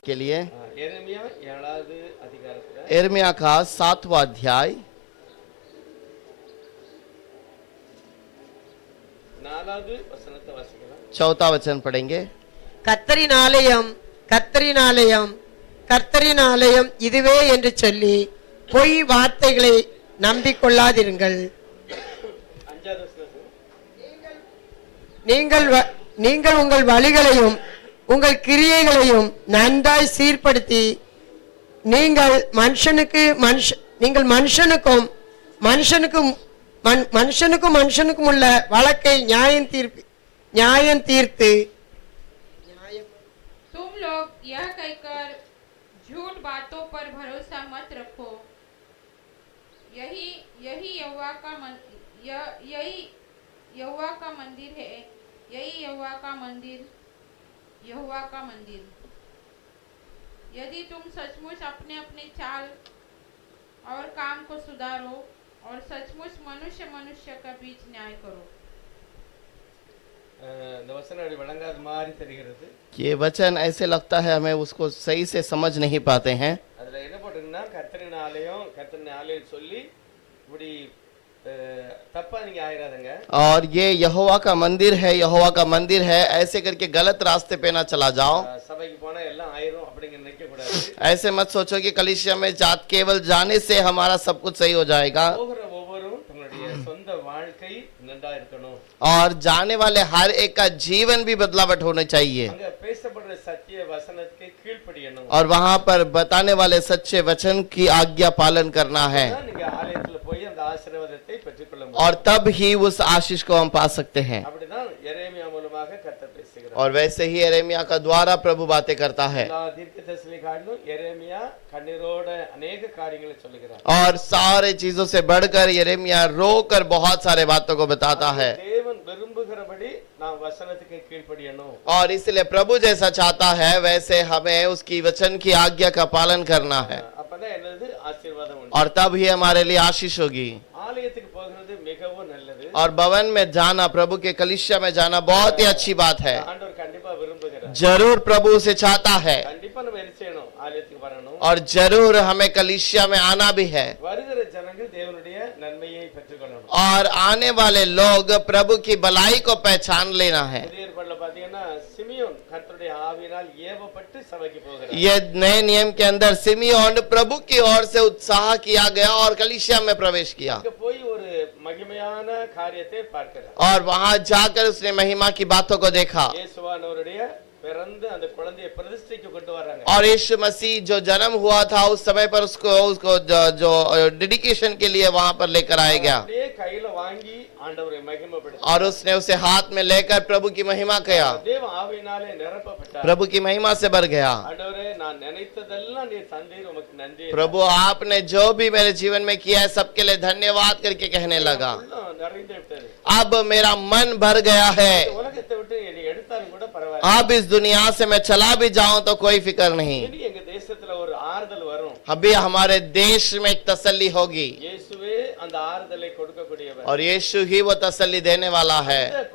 के लिए यिर्मयाह का 7वां अध्याय 4वां वचन पढ़ेंगे। கர்த்தரின் ஆலயம் கர்த்தரின் ஆலயம் கர்த்தரின் ஆலயம் இதுவே என்று சொல்லி பொய் வார்த்தைகளை நம்பிக்கொள்ளாதிருங்கள். நீங்கள் உங்கள் வழிகளையும் உங்கள் கிரியைகளையும் நன்றாய் சீர்படுத்தி நீங்கள் மனுஷனுக்கும் உள்ள வழக்கை நியாயம் தீர்த்து तुम लोग यह कहकर झूठ बातों पर भरोसा मत रखो। यही यही यहोवा का मंदिर है। यही यहोवा का मंदिर। यदि तुम सचमुच अपने अपने चाल और काम को सुधारो और सचमुच मनुष्य का बीच न्याय करो। ये वचन ऐसे लगता है हमें उसको सही से समझ नहीं पाते हैं। और ये यहोवा का मंदिर है, यहोवा का मंदिर है ऐसे करके गलत रास्ते पे ना चला जाओ। ऐसे मत सोचो कि कलीसिया में केवल जाने से हमारा सब कुछ सही हो जाएगा। और जाने वाले हर एक का जीवन भी बदलावट होना चाहिए और वहाँ पर बताने वाले सच्चे वचन की आज्ञा पालन करना है और तब ही उस आशीष को हम पा सकते हैं। और वैसे ही यिर्मयाह का द्वारा प्रभु बातें करता है और सारे चीजों से बढ़कर यिर्मयाह रोकर बहुत सारे बातों को बताता है। और इसलिए प्रभु जैसा चाहता है वैसे हमें उसकी वचन की आज्ञा का पालन करना है और तब ही हमारे लिए आशीष होगी। और भवन में जाना, प्रभु के कलीसिया में जाना बहुत ही अच्छी बात है। जरूर प्रभु उसे चाहता है और जरूर हमें कलीसिया में आना भी है और आने वाले लोग प्रभु की भलाई को पहचान लेना है। ये नए नियम के अंदर सिमियोन प्रभु की ओर से उत्साह किया गया और कलीसिया में प्रवेश किया और वहां जाकर उसने महिमा की बातों को देखा और यीशु मसीह जो जन्म हुआ था उस समय पर उसको जो डेडिकेशन के लिए वहां पर लेकर आया गया और उसने उसे हाथ में लेकर प्रभु की महिमा किया, प्रभु की महिमा से भर गया। प्रभु आपने जो भी मेरे जीवन में किया है सबके लिए धन्यवाद करके कहने लगा अब मेरा मन भर गया है, अब इस दुनिया से मैं चला भी जाऊं तो कोई फिक्र नहीं। अभी हमारे देश में एक तसल्ली होगी और यीशु ही वो तसल्ली देने वाला है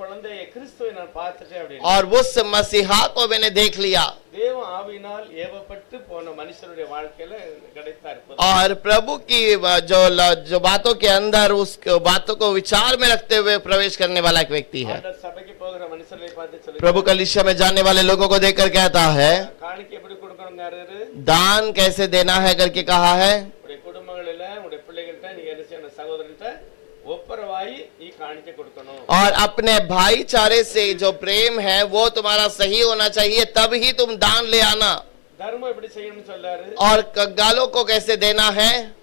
और उस मसीहा को मैंने देख लिया और प्रभु की जो बातों के अंदर उस बातों को विचार में रखते हुए प्रवेश करने वाला एक व्यक्ति है। प्रभु कलीसिया में जाने वाले लोगों को देखकर कहता है दान कैसे देना है करके कहा है और अपने भाईचारे से जो प्रेम है वो तुम्हारा सही होना चाहिए तब ही तुम दान ले आना। और कंगालों को कैसे देना है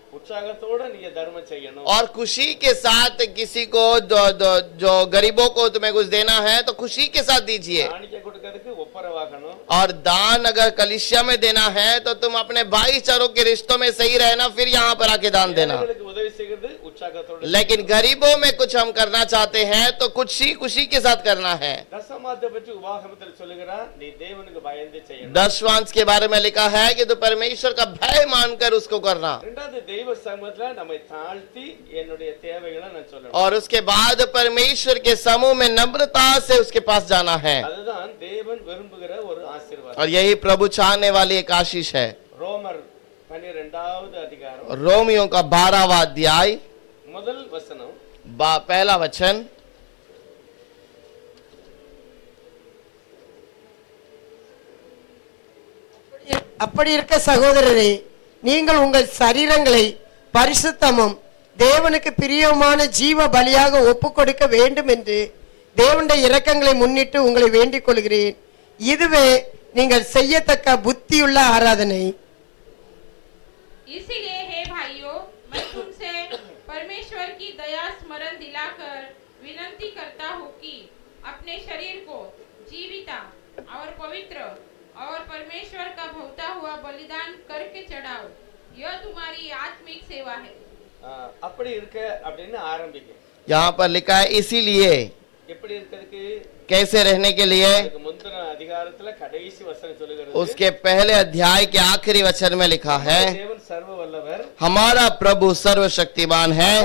और खुशी के साथ किसी को जो गरीबों को तुम्हें कुछ देना है तो खुशी के साथ दीजिए और दान अगर कलीसिया में देना है तो तुम अपने भाईचारों के रिश्तों में सही रहना फिर यहाँ पर आके दान देना உற்சாகத்தோடு लेकिन गरीबों में कुछ हम करना चाहते हैं तो कुछ ही खुशी के साथ करना है। தசமாத்தை பற்றி உபாகமத்தில் சொல்லுகிறார், நீ தேவனுக்கு பயந்து செய்யணும். दशवांश के बारे में लिखा है कि तो परमेश्वर का भय मानकर उसको करना, இரண்டாவது தெய்வ சமூகத்துல நம்மை தாழ்த்தி என்னுடைய தேவைகளை நான் சொல்லணும். और उसके बाद परमेश्वर के समूह में नम्रता से उसके पास जाना है। அதுதான் தேவன் விரும்புகிற ஒரு ஆசீர்வாதம். और यही प्रभु चाहने वाली एक आशीष है। ரோமர் 12வது அதிகாரம் रोमियों का 12वां अध्याय முதல் வசனம், पहला वचन, அப்படி இருக்க சகோதரரே, நீங்கள் உங்கள் சரீரங்களை பரிசுத்தமும் தேவனுக்கு பிரியமான ஜீவ பலியாக ஒப்புக் கொடுக்க வேண்டும் என்று தேவனுடைய இரக்கங்களை முன்னிட்டு உங்களை வேண்டிக் கொள்கிறேன். இதுவே நீங்கள் செய்யத்தக்க புத்தியுள்ள ஆராதனை. इसीलिए हे भाइयों, मैं तुमसे परमेश्वर की दया स्मरण दिलाकर विनती करता हूँ कि अपने शरीर को जीविता और पवित्र और परमेश्वर का भवता हुआ बलिदान करके चढ़ाओ, यह तुम्हारी आत्मिक सेवा है. அப்படி இருக்க அப்படின்னு ஆரம்பிக்க. यहाँ पर लिखा है इसीलिए, எப்படி இருக்கிறதுக்கு कैसे रहने के लिए। இதுக்கு முந்தின அதிகாரத்துல கடைசி வசனம் சொல்லுகிறது, उसके पहले अध्याय के आखिरी वचन में लिखा है, தேவன் சர்வ வல்லவர், हमारा प्रभु सर्वशक्तिमान है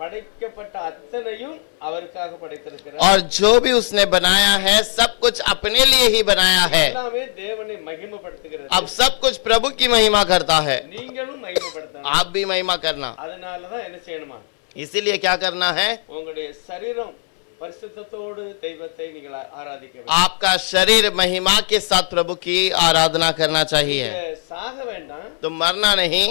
படைக்கப்பட்ட அத்தனையும் அவருக்காக படைத்திருக்கிறார். और जो भी उसने बनाया है सब कुछ अपने लिए ही बनाया है। எல்லாமே தேவனை மகிமைப்படுத்துகிறது. अब सब कुछ प्रभु की महिमा करता है, நீங்களும் மகிமைப்படுத்தணும். आप भी महिमा करना। அதனாலதான் என்ன செய்யணுமா, इसीलिए क्या करना है, உங்களுடைய சரீரம் பரிசுத்தத்தோடு தெய்வத்தை நீங்கள் ஆராதிக்க வேண்டும். आपका शरीर महिमा के साथ प्रभु की आराधना करना चाहिए। நீங்க சாக வேண்டாம், तो मरना नहीं,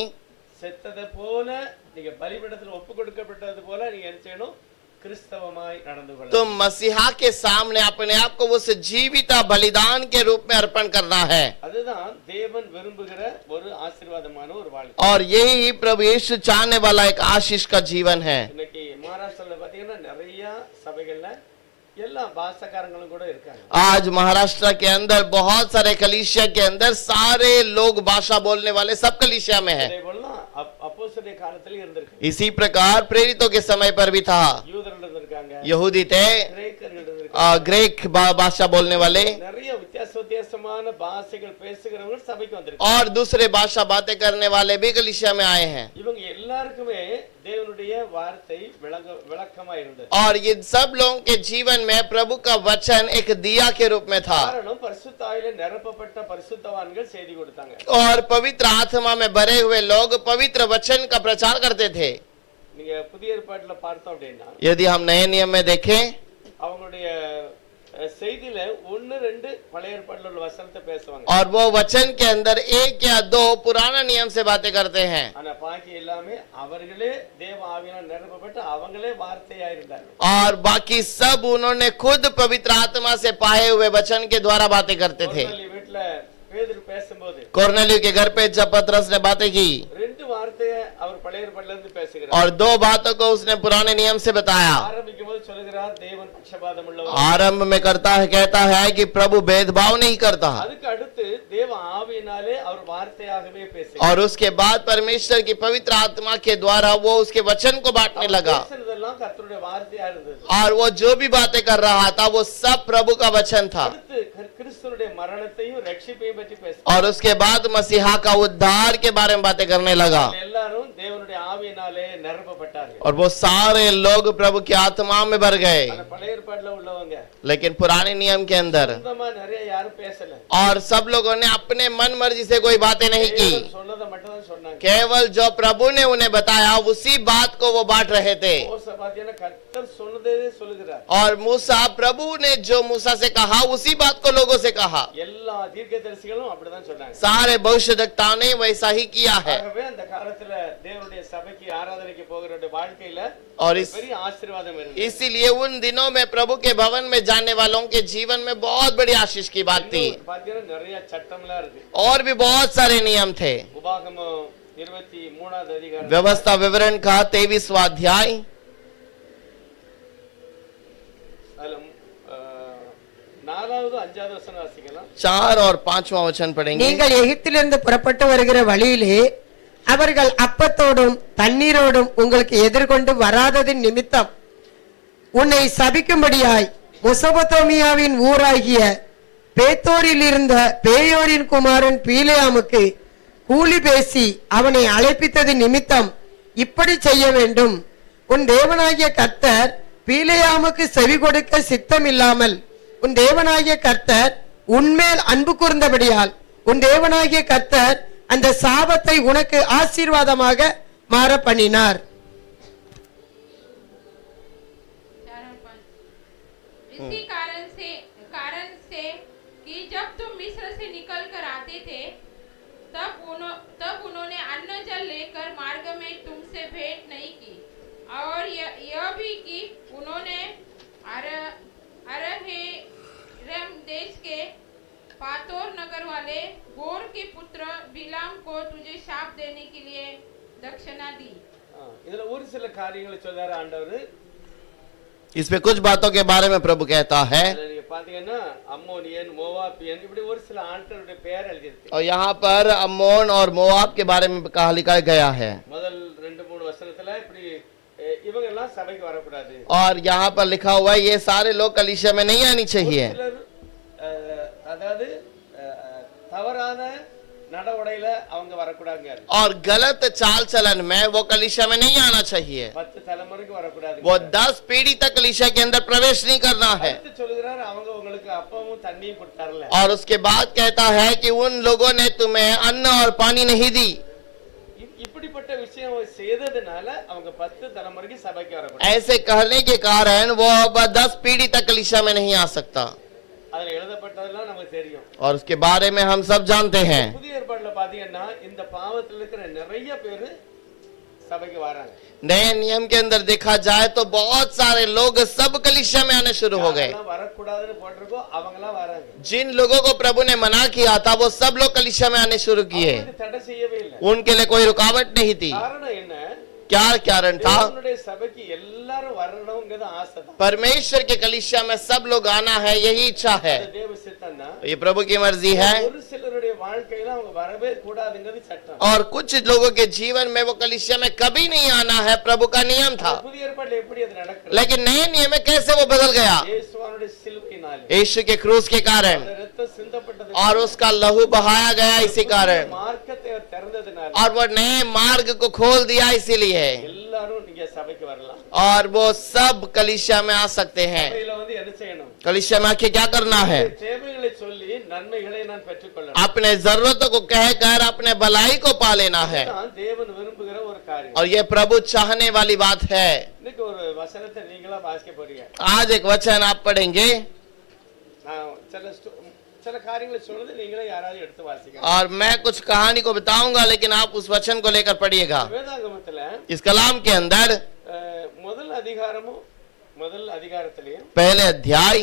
செத்ததை போல நீங்க பலிபீடத்தில் ஒப்பு கொடுக்கப்பட்டது போல நீங்க என்ன செய்யணும், கிறிஸ்தவமாய் நடந்து கொள்ளணும். तो मसीहा के सामने अपने आप को उस जीविता बलिदान के रूप में अर्पण करना है। அதுதான் தேவன் விரும்புகிற ஒரு ஆசீர்வாதமான ஒரு வாழ்க்கை. और यही प्रभु यीशु चाहने वाला एक आशीष का जीवन है। இன்னைக்கு மகாராஷ்டிரால பாத்தீங்கன்னா நிறைய சபைகள்ல எல்லா பாஷாக்காரங்களும் கூட இருக்காங்க. आज महाराष्ट्र के अंदर बहुत सारे कलीसिया के अंदर सारे लोग भाषा बोलने वाले सब कलीसिया में है। இதே போலதான் அப்போஸ்தலருடைய காலத்துல இருந்திருக்கு. इसी प्रकार प्रेरितों के समय पर भी था, யூதர்கள் இருந்திருக்காங்க, यहूदी थे, கிரேக்கர்கள் இருந்திருக்காங்க. ग्रीक भाषा बोलने वाले நிறைய வித்தியாசமான பாஷைகள் பேசுகிறவங்க சபைக்கு வந்திருக்காங்க. और दूसरे भाषा बातें करने वाले भी कलीसिया में आए हैं। இவங்க எல்லாருக்குமே தேவனுடைய வார்த்தை விளக்கமா இருந்தது. और ये सब लोगों के जीवन में प्रभु का वचन एक दिया के रूप में था, காரணம் பரிசுத்த ஆவியிலே நிரப்பப்பட்ட பரிசுத்தவான்கள் செய்தி கொடுத்தாங்க. और पवित्र आत्मा में भरे हुए लोग पवित्र वचन का प्रचार करते थे। நீங்க புதிய ஏற்பாட்டுல பார்த்தோம் அப்படின்னா यदि हम नए नियम में देखें அவங்களுடைய செய்தியில 1-2 பழைய ஏற்பாட்டுல உள்ள வசனத்தை பேசுவாங்க. और वो वचन के अंदर 1 या 2 पुराना नियम से बातें करते हैं, ஆனா பாக்கி எல்லாமே அவர்களே தேவ ஆவியினால் நிரப்பப்பட்டு அவங்களே வார்த்தையா இருந்தாங்க. और बाकी सब उन्होंने खुद पवित्र आत्मा से पाए हुए वचन के द्वारा बातें करते थे। வீட்டுல பேதுரு பேசும்போது कोर्नेलियो के घर पे जब पतरस ने बातें की 2 வார்த்தையை அவர் பழைய ஏற்பாட்டுல இருந்து பேசுகிறார். और 2 बातों को उसने पुराने नियम से बताया। ஆரம்பிக்கும்போது சொல்லுகிறார் தேவன் பட்சபாதம் உள்ளவர். आरंभ में करता है, कहता है कि प्रभु भेदभाव नहीं करता, அதுக்கு அடுத்து தேவ ஆவியினாலே அவர் வார்த்தையாகவே பேசுகிறார். और उसके बाद परमेश्वर की पवित्र आत्मा के द्वारा वो उसके वचन को बांटने लगा, பேசுறதெல்லாம் கர்த்தருடைய வார்த்தையா இருந்தது. और वो जो भी बातें कर रहा था वो सब प्रभु का वचन था। அடுத்து கிறிஸ்துவுடைய மரணத்தையும் ரட்சிப்பையும் பற்றி பேசுகிறார். और उसके बाद मसीहा का उद्धार के बारे में बातें करने लगा, எல்லாரும் தேவனுடைய ஆவியினாலே நிரப்பப்பட்டார்கள். और वो सारे लोग प्रभु की आत्मा में भर गए। ஆனா பழைய ஏற்பாட்டுல உள்ளவங்க लेकिन पुराने नियम के अंदर சொந்தமா நிறைய யாரும் பேசல. और सब लोगों ने अपने मन मर्जी से कोई बातें नहीं की, தேவன் சொன்னதை மட்டும் தான் சொன்னாங்க. केवल जो प्रभु ने उन्हें बताया उसी बात को वो बांट रहे थे। மோசே பாத்தீங்கன்னா கர்த்தர் சொன்னதே சொல்லுகிறார். और मूसा, प्रभु ने जो मूसा से कहा उसी बात को लोगों से कहा। எல்லா தீர்க்கதரிசிகளும் அப்படிதான் சொன்னாங்க. सारे भविष्यवक्ताओं ने वैसा ही किया है। ஆகவே அந்த காலத்துல தேவனுடைய சபைக்கு ஆராதனைக்கு போகிறவருடைய வாழ்க்கையில और பெரிய ஆசீர்வாதம் இருந்தது. इसीलिए उन दिनों में प्रभु के भवन में जाने वालों के जीवन में बहुत बड़ी आशीष की बात थी। இன்னும் பாத்தீங்கன்னா நிறைய சட்டம்லாம் இருக்கு. और भी बहुत सारे नियम थे। உபாகமம் 23வது அதிகாரம் व्यवस्था विवरण का 23वां अध्याय அதுல 4வது 5வது வசனம் வாசிக்கலாம். 4 और 5वां वचन पढ़ेंगे। நீங்கள் எகிப்திலிருந்து புறப்பட்டு வருகிற வழியிலே அவர்கள் அப்பத்தோடும் தண்ணீரோடும் உங்களுக்கு எதிர்கொண்டு வராததின் நிமித்தம் உன்னை சபிக்கும்படியாய் மெசொப்பொத்தாமியாவின் ஊராகிய பேத்தோரில் இருந்த பேயோரின் குமாரன் பீலேயாமுக்கு கூலி பேசி அவனை அழைப்பித்தது நிமித்தம் இப்படி செய்ய வேண்டும். உன் தேவனாகிய கர்த்தர் பீலேயாமுக்கு செவி கொடுக்க சித்தம் இல்லாமல் உன் தேவனாகிய கர்த்தர் உன்மேல் அன்பு கூர்ந்தபடியால் உன் தேவனாகிய கர்த்தர் அந்த சாபத்தை உனக்கு ஆசீர்வாதமாக மாற பண்ணினார். इसी कारण से कि जब तुम मिस्र से निकल कर आते थे तब उन्होंने अन्न जल लेकर मार्ग में तुमसे भेंट नहीं की और यह भी कि उन्होंने अरहेरम देश के पातोर नगर वाले बोर के पुत्र बिलाम को तुझे शाप देने के लिए दक्षिणा दी. இதுல ஒரு சில காரியங்களை சொல்றாரு ஆண்டவர். इसमें कुछ बातों के बारे में प्रभु कहता है நீங்க பாத்தீங்கன்னா அம்மோனியன் மோவாபியன் இப்படி ஒரு சில ஆட்களுடைய பெயர் எழுதியிருக்கு. और यहाँ पर अम्मोन और मोआब के बारे में कहा लिखा गया है முதல் 2-3 வசனத்துல இப்படி இவங்க எல்லாம் சபைக்கு வரக்கூடாது. और यहाँ पर लिखा हुआ है ये सारे लोग कलीसिया में नहीं आनी चाहिए. சிலர் அதாவது தவறான நடவடிக்கையில அவங்க வரக்கூடாதுங்க. और गलत चाल चलन में वो कलीसिया में नहीं आना चाहिए. 10 தலைமுறைக்கு வரக்கூடாது. वो 10 पीढ़ी तक कलीसिया के अंदर प्रवेश नहीं करना है. அடுத்து சொல்லுகிறார் அவங்க உங்களுக்கு அப்பமும் தண்ணியும் கொடுத்தாரல. और उसके बाद कहता है कि उन लोगों ने तुम्हें अन्न और पानी नहीं दी. இப்படிப்பட்ட விஷயம் செய்ததனால அவங்க 10 தலைமுறைக்கு சபைக்கு வரக்கூடாது. ऐसे कहने के कारण वो अब 10 पीढ़ी तक कलीसिया में नहीं आ सकता. அதுல எழுதப்பட்டதெல்லாம் நமக்கு தெரியும். और उसके बारे में हम सब जानते हैं. புதிய ஏற்பாட்டுல பாத்தீங்கன்னா இந்த பாவத்துல இருக்கிற நிறைய பேரு சபைக்கு வராங்க. नए नियम के अंदर देखा जाए तो बहुत सारे लोग सब कलीसिया में आने शुरू हो गए. யாரெல்லாம் வரக்கூடாதுன்னு போட்டிருக்கோ அவங்க எல்லாம் வராங்க. जिन लोगों को प्रभु ने मना किया था वो सब लोग कलीसिया में आने शुरू किए. அவங்களுக்கு தடை செய்யவே இல்லை. उनके लिए कोई रुकावट नहीं थी. காரணம் என்ன? क्या कारण था? தேவனுடைய சபைக்கு எல்லாரும் வரணும்ங்கிறது ஆசை தான். परमेश्वर के कलीसिया में सब लोग आना है, यही इच्छा है. அது தேவ சித்தம் தான். ये प्रभु की मर्जी है. ஒரு சிலருடைய வாழ்க்கையில அவங்க வரவே கூடாதுங்கிறது சட்டம். और कुछ लोगों के जीवन में वो कलीसिया में कभी नहीं आना है, प्रभु का नियम था. புதிய ஏற்பாட்டுல எப்படி அது நடக்குது? लेकिन नए नियम में कैसे वो बदल गया? இயேசுவினுடைய சிலுவையினால यीशु के क्रूस के कारण அந்த இரத்தம் சிந்தப்பட்டது और उसका लहू बहाया गया इसी कारण மார்க்கத்தை அவர் திறந்ததனால और वो नए मार्ग को खोल दिया इसीलिए எல்லாரும் நீங்க சபைக்கு வரலாம். और वो सब कलीसिया में आ सकते हैं. சபையில வந்து என்ன செய்யணும்? कलीसिया में आके क्या करना है? தேவைகளை சொல்லி நன்மைகளை நான் பெற்றுக்கொள்ளணும். अपने जरूरतों को कहकर अपने भलाई को पा लेना है. இதுதான் தேவன் விரும்புகிற ஒரு காரியம். और ये प्रभु चाहने वाली बात है. இன்னைக்கு ஒரு வசனத்தை நீங்களா வாசிக்க போறீங்க. आज एक वचन आप पढ़ेंगे நான் சில காரியங்களை சொல்றது நீங்களே யாராவது எடுத்து வாசிங்க. और मैं कुछ कहानी को बताऊंगा लेकिन आप उस वचन को लेकर पढ़िएगा. வேதாகமத்துல इस कलाम के अंदर முதல் அதிகாரத்திலையும் पहले अध्याय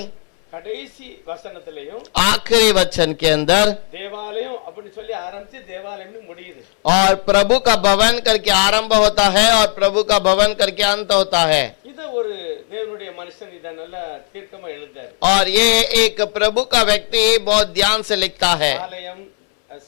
கடைசி வசனத்திலையும் आखिरी वचन के अंदर தேவாலயம் அப்படி சொல்லி ஆரம்பிச்சு தேவாலயம்னு முடியுது. और प्रभु का भवन करके आरंभ होता है और प्रभु का भवन करके अंत होता है. இத ஒரு தேவனுடைய மனுஷன் இத நல்லா தீர்க்கமா எழுதாரு. और ये एक प्रभु का व्यक्ति बहुत ध्यान से लिखता है. ஆலயம்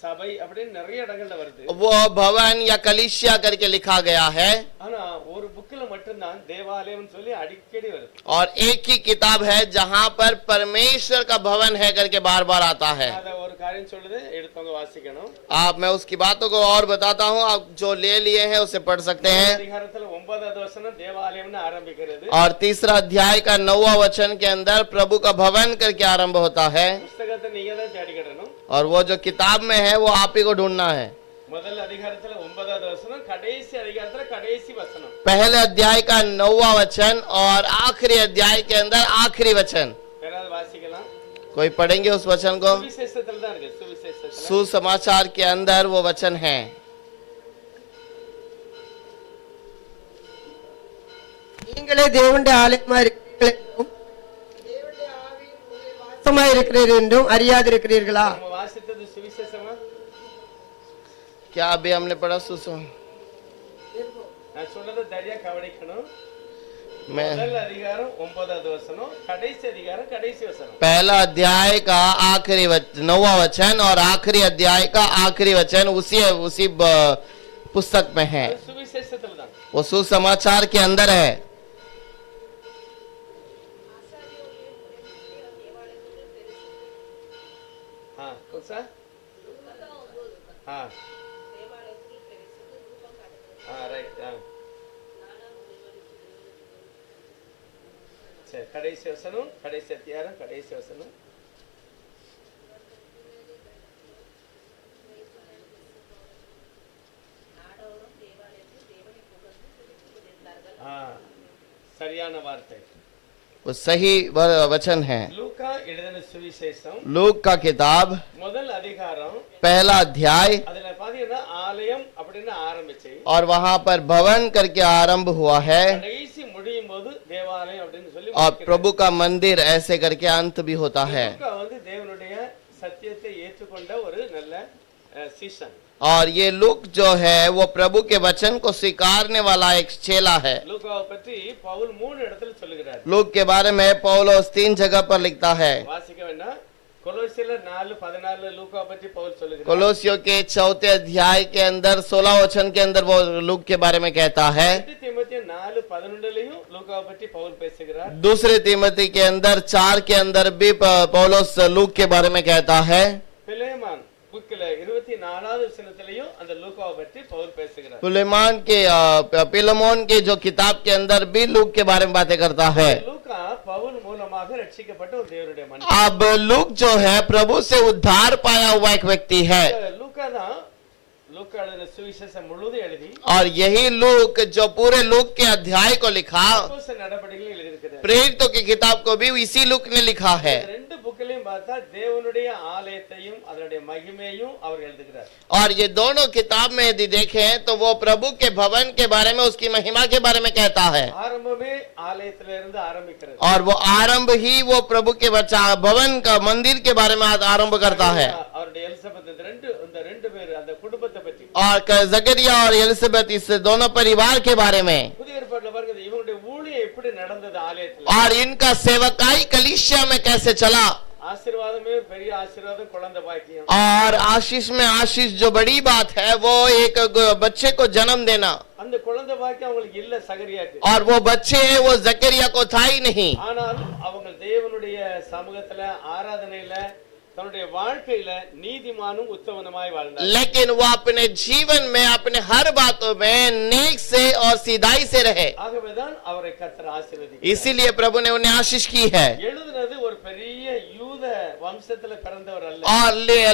சபை அப்படின்னு நிறைய இடங்கள்ல வருது. वो भवन या कलीसिया करके लिखा गया है. ஆனா ஒரு புக்ல மட்டும்தான் தேவாலயம் சொல்லி அடிக்கடி வருது. और एक ही किताब है जहां पर परमेश्वर का भवन है करके बार बार आता है. அத ஒரு காரியம் சொல்லுது எடுத்துங்க வாசிக்கணும். आप मैं उसकी बातों को और बताता हूं, आप जो ले लिए हैं उसे पढ़ सकते हैं. அதிகாரத்துல 9வது வசனம் தேவாலயம்னு ஆரம்பிக்கிறது. और तीसरा अध्याय का 9वां वचन के अंदर प्रभु का भवन करके आरंभ होता है. புத்தகத்தை நீங்க தான் தேடிக்கணும். और वो जो किताब में है वो आप ही को ढूंढना है. முதல் அதிகாரத்துல 9வது வசனம் கடைசி அதிகாரத்துல கடைசி வசனம். पहले अध्याय का 9वां वचन और आखिरी अध्याय के अंदर आखिरी वचन. யாராவது வாசிக்கலாம்? कोई पढ़ेंगे उस वचन को? சுவிசேஷத்துல தான் இருக்கு. சுவிசேஷத்துல सुसमाचार के अंदर वो वचन है. நீங்களே தேவனுடைய ஆலயமா இருக்கிறீர்கள், தேவனுடைய ஆவியின் உங்களில் வாசமா இருக்கிறீர்கள் என்றும் அறியாதிருக்கிறீர்களா? நம்ம வாசித்தது சுவிசேஷமா? क्या अभी हमने पढ़ा सुसम? நான் சொன்னதை சரியா கவனிக்கணும். मैं முதல் அதிகாரம் 9வது வசனம் கடைசி அதிகாரம் கடைசி வசனம். पहला अध्याय का आखिरी 9वां वचन और आखिरी अध्याय का आखिरी वचन उसी पुस्तक में है, அது சுவிசேஷத்துல தான். वो सुसमाचार के अंदर है। हाँ कौन सा? हाँ हाँ राइट. हाँ சரி, கடைசி வசனம், கடைசி அத்தியாயம், கடைசி வசனம். சரியான வார்த்தை. वो सही वचन है। லூக்கா எழுதின சுவிசேஷம் लूक का किताब முதல் அதிகாரம், पहला अध्याय, அதுல பாத்தீங்கன்னா ஆலயம் அப்படின்னு ஆரம்பிச்சு और वहां पर भवन करके आरंभ हुआ है, கடைசி முடியும் போது தேவாலயம் அப்படின்னு சொல்லி और முடிக்கிறார். प्रभु का मंदिर ऐसे करके अंत भी होता है। லூக்கா வந்து தேவனுடைய சத்தியத்தை ஏற்றுக்கொண்ட ஒரு நல்ல சீசன். और ये लूक जो है वो प्रभु के वचन को स्वीकारने वाला एक चेला है। லூக்காவை பற்றி பவுல் 3 இடத்துல சொல்லுகிறார். लूक के बारे में पौलुस 3 जगह पर लिखता है। வாசிக்க வேண்டாம். கொலோசியர் 4:14 லூக்காவை பற்றி பவுல் சொல்லுகிறார். कोलोसियों के 4 अध्याय के अंदर 16 वचन के अंदर वो लूक के बारे में कहता है। 2 तीमुथिय 4:11 லூக்காவை பற்றி பவுல் பேசுகிறார். दूसरे तीमोथी के अंदर 4 के अंदर भी पौलुस लूक के बारे में कहता है। பிலேமான் புக்கில் 24வது வசனத்திலையும் அந்த லூக்காவை பற்றி பவுல் பேசுகிறார். सुलेमान के पिलमोन के जो किताब के अंदर भी लूक के बारे में बातें करता है। லூக்கா பவுல் மூலமாக ரட்சிக்கப்பட்ட ஒரு தேவனுடைய மனுஷன். अब लूक जो है प्रभु से उद्धार पाया हुआ एक व्यक्ति है, லூக்கா தான் லூக்கா எழுதின சுவிசேஷம் முழுவதும் எழுதி और यही लूक जो पूरे लूक के अध्याय को लिखा, அப்போஸ்தலர் நடபடிகளை எழுதியிருக்கிறார். प्रेरितों की किताब को भी इसी लूक ने लिखा है। ரெண்டு புக்கிலையும் பார்த்தா தேவனுடைய ஆலயத்தையும் அதனுடைய மகிமையையும் அவர் எழுதுகிறார். और ये दोनों किताब में यदि देखें तो वो प्रभु के भवन के बारे में, उसकी महिमा के बारे में कहता है, ஆரம்பமே ஆலயத்திலிருந்து ஆரம்பிக்கிறது. और वो आरंभ ही वो प्रभु के भवन का मंदिर के बारे में आरंभ करता है। அவருடைய எலிசபெத் இந்த ரெண்டு பேர் அந்த குடும்பத்தை பற்றி, और जकरिया और एलिसबेथ, इस दोनों परिवार के बारे में, புதிய ஏற்பாட்டுல பாருங்க இவங்களுடைய ஊழியம் எப்படி நடந்தது ஆலயத்துல. और इनका सेवकाई कलीसिया में कैसे चला, ஆசீர்வாதமே பெரிய ஆசீர்வாதம் குழந்தை பாக்கியம். और आशीष में आशीष जो बड़ी बात है वो एक बच्चे को जन्म देना, அந்த குழந்தை பாக்கியம் அவங்களுக்கு இல்ல சகரியாக்கு. और वो बच्चे है वो जकरिया को था ही नहीं। ஆனால் அவங்க தேவனுடைய சமூகத்துல ஆராதனையில தன்னுடைய வாழ்க்கையில நீதிமானும் உத்தமனுமாய் வாழ்ந்தார். लेकिन वो अपने जीवन में अपने हर बातों में नेक से और सीधाई से रहे, ஆகவேதான் அவரை கர்த்தர் ஆசீர்வதித்தார். इसीलिए प्रभु ने उन्हें आशीष की है। எழுதுனது ஒரு பெரிய யூத வம்சத்துல பிறந்தவர் அல்ல. और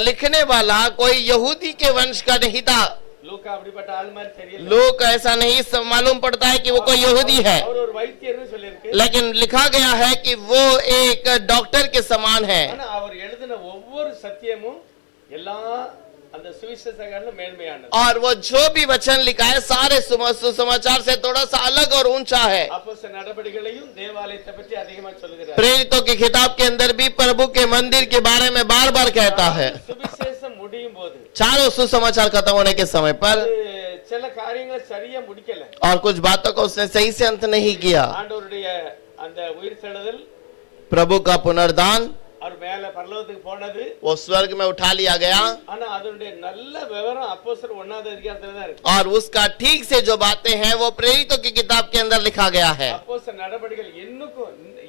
लिखने वाला कोई यहूदी के वंश का नहीं था। லூக்கா அப்படிப்பட்ட ஆள் மாதிரி தெரியல. लोग ऐसा नहीं मालूम पड़ता है कि वो कोई यहूदी है, அவர் ஒரு வைத்தியர்னு சொல்லிருக்கு. लेकिन लिखा गया है कि वो एक डॉक्टर के समान है। ஆனா அவர் எழுதின ஒவ்வொரு சத்தியமும் எல்லா அந்த சுவிசேஷகர்ல மேன்மையானது. और वो जो भी वचन लिखा है सारे सुसमाचार से थोड़ा सा अलग और ऊंचा है। அப்போஸ்தலர் நடபடிகளையும் தேவாலயத்தை பற்றி அதிகமா சொல்லுகிறார். प्रेरितों की किताब के अंदर भी प्रभु के मंदिर के बारे में बार बार कहता है। சுவிசேஷம் முடியும் போது चारों सुसमाचार खत्म होने के समय पर சில காரியங்களை சரியா முடிக்கல. और कुछ बातों को उसने सही से अंत नहीं किया। ஆண்டவருடைய அந்த உயிர் தெழுதல், प्रभु का पुनर्दान, அவர் மேல பரலோகத்துக்கு போனது, वो स्वर्ग में उठा लिया गया, ஆனா அதனுடைய நல்ல விவரம் அப்போஸ்தலர் 1வது அதிகாரத்துல தான் இருக்கு. और उसका ठीक से जो बातें हैं वो प्रेरितों की किताब के अंदर लिखा गया है। அப்போஸ்தலர் நடபடிகள்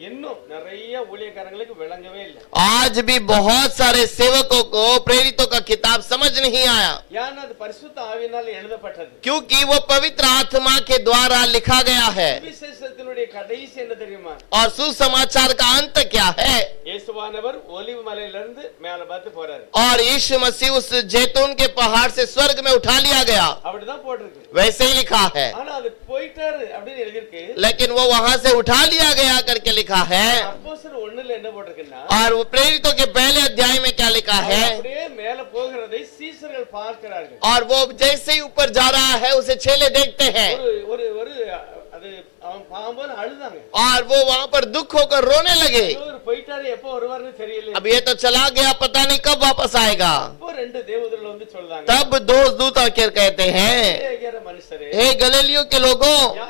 இன்னும் நிறைய ஊழியக்காரங்களுக்கு விளங்கவே இல்லை. आज भी बहुत सारे सेवकों को प्रेरितों का किताब समझ नहीं आया, ஏன்னா அது பரிசுத்த ஆவியினால எழுதப்பட்டது. क्योंकि वो पवित्र आत्मा के द्वारा लिखा गया है। சுவிசேஷத்தினுடைய கடைசி என்ன தெரியுமா? और सुसमाचार का अंत क्या है? இயேசுவானவர் ஒலிவ மலையிலிருந்து மேல பார்த்து போறாரு. और यीशु मसीह उस जैतून के पहाड़ से स्वर्ग में उठा लिया गया, அப்படிதான் போட்டிருக்கு. वैसे ही लिखा है। ஆனா அது போயிட்டாரு அப்படின்னு எழுதிருக்கு. लेकिन वो वहां से उठा लिया गया करके लिखा है। அப்போஸ்தலர் 1ல என்ன போட்டிருக்குன்னா, और वो प्रेरितों के पहले अध्याय में क्या लिखा है? அப்படியே மேல போகிறதை சீஷர்கள் பார்க்கிறார்கள். और वो जैसे ही ऊपर जा रहा है उसे चेले देखते हैं, ஒரு ஒரு அது அவன் பாம்போன்னு அழுதாங்க. और वो वहां पर दुख होकर रोने लगे। இவர் போயிட்டாரு, எப்போ வருவார்னு தெரியல. अब ये तो चला गया, पता नहीं कब वापस आएगा। அப்போ ரெண்டு தேவதூதர்கள் வந்து சொல்றாங்க, तब दो दूत आकर कहते हैं, ஏகிற மனுஷரே, हे गलीलियों के लोगों, யா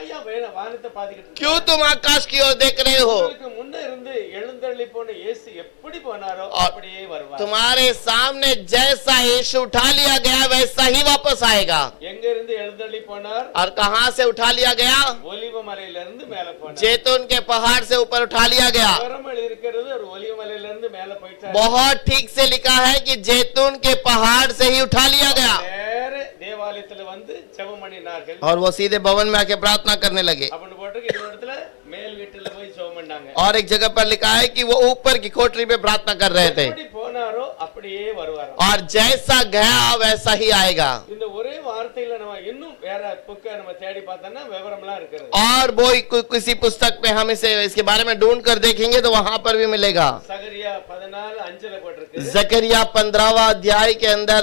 வானத்தை பாத்துக்கிட்டு क्यों तुम आकाश की ओर देख रहे हो? உங்களுக்கு முன்ன இருந்து எழுந்தருளி போன இயேசு எப்படி எப்படி போனாரோ அப்படியே வருவார். तुम्हारे सामने जैसा यीशु उठा लिया गया वैसा ही वापस आएगा। எங்க இருந்து எழுந்தள்ளி போனார்? और कहाँ से उठा लिया गया? ஒலிவ மலையில இருந்து மேல போனார். जैतून के पहाड़ से ऊपर उठा लिया गया। விவரம் இருக்கிறது ஒரு ஒலிவ மலையில இருந்து மேல போயிட்டார். बहुत ठीक से लिखा है कि जैतून के पहाड़ से ही उठा लिया गया। நேர தேவாலயத்துல வந்து ஜெபம் பண்ணினார்கள். और वो सीधे भवन में आके प्रार्थना करने लगे। அப்படின்னு போட்டிருக்கு. இந்த இடத்துல மேல் வீட்டுல போய் ஜெபம் பண்ணாங்க. और एक जगह पर लिखा है कि वो ऊपर की कोठरी में प्रार्थना कर रहे थे। எப்படி போனாரோ அப்படியே வருவார். और जैसा गया वैसा ही आएगा। இந்த ஒரே வார்த்தையில நம்ம இன்னும் வேற புக்க நம்ம தேடி பார்த்தோம்னா விவரம்லாம் இருக்குது. और वो किसी पुस्तक में हम इसके बारे में ढूंढ कर देखेंगे तो वहां पर भी मिलेगा। சகரியா 14:5ல போட்டிருக்கு. जकरिया 15वां अध्याय के अंदर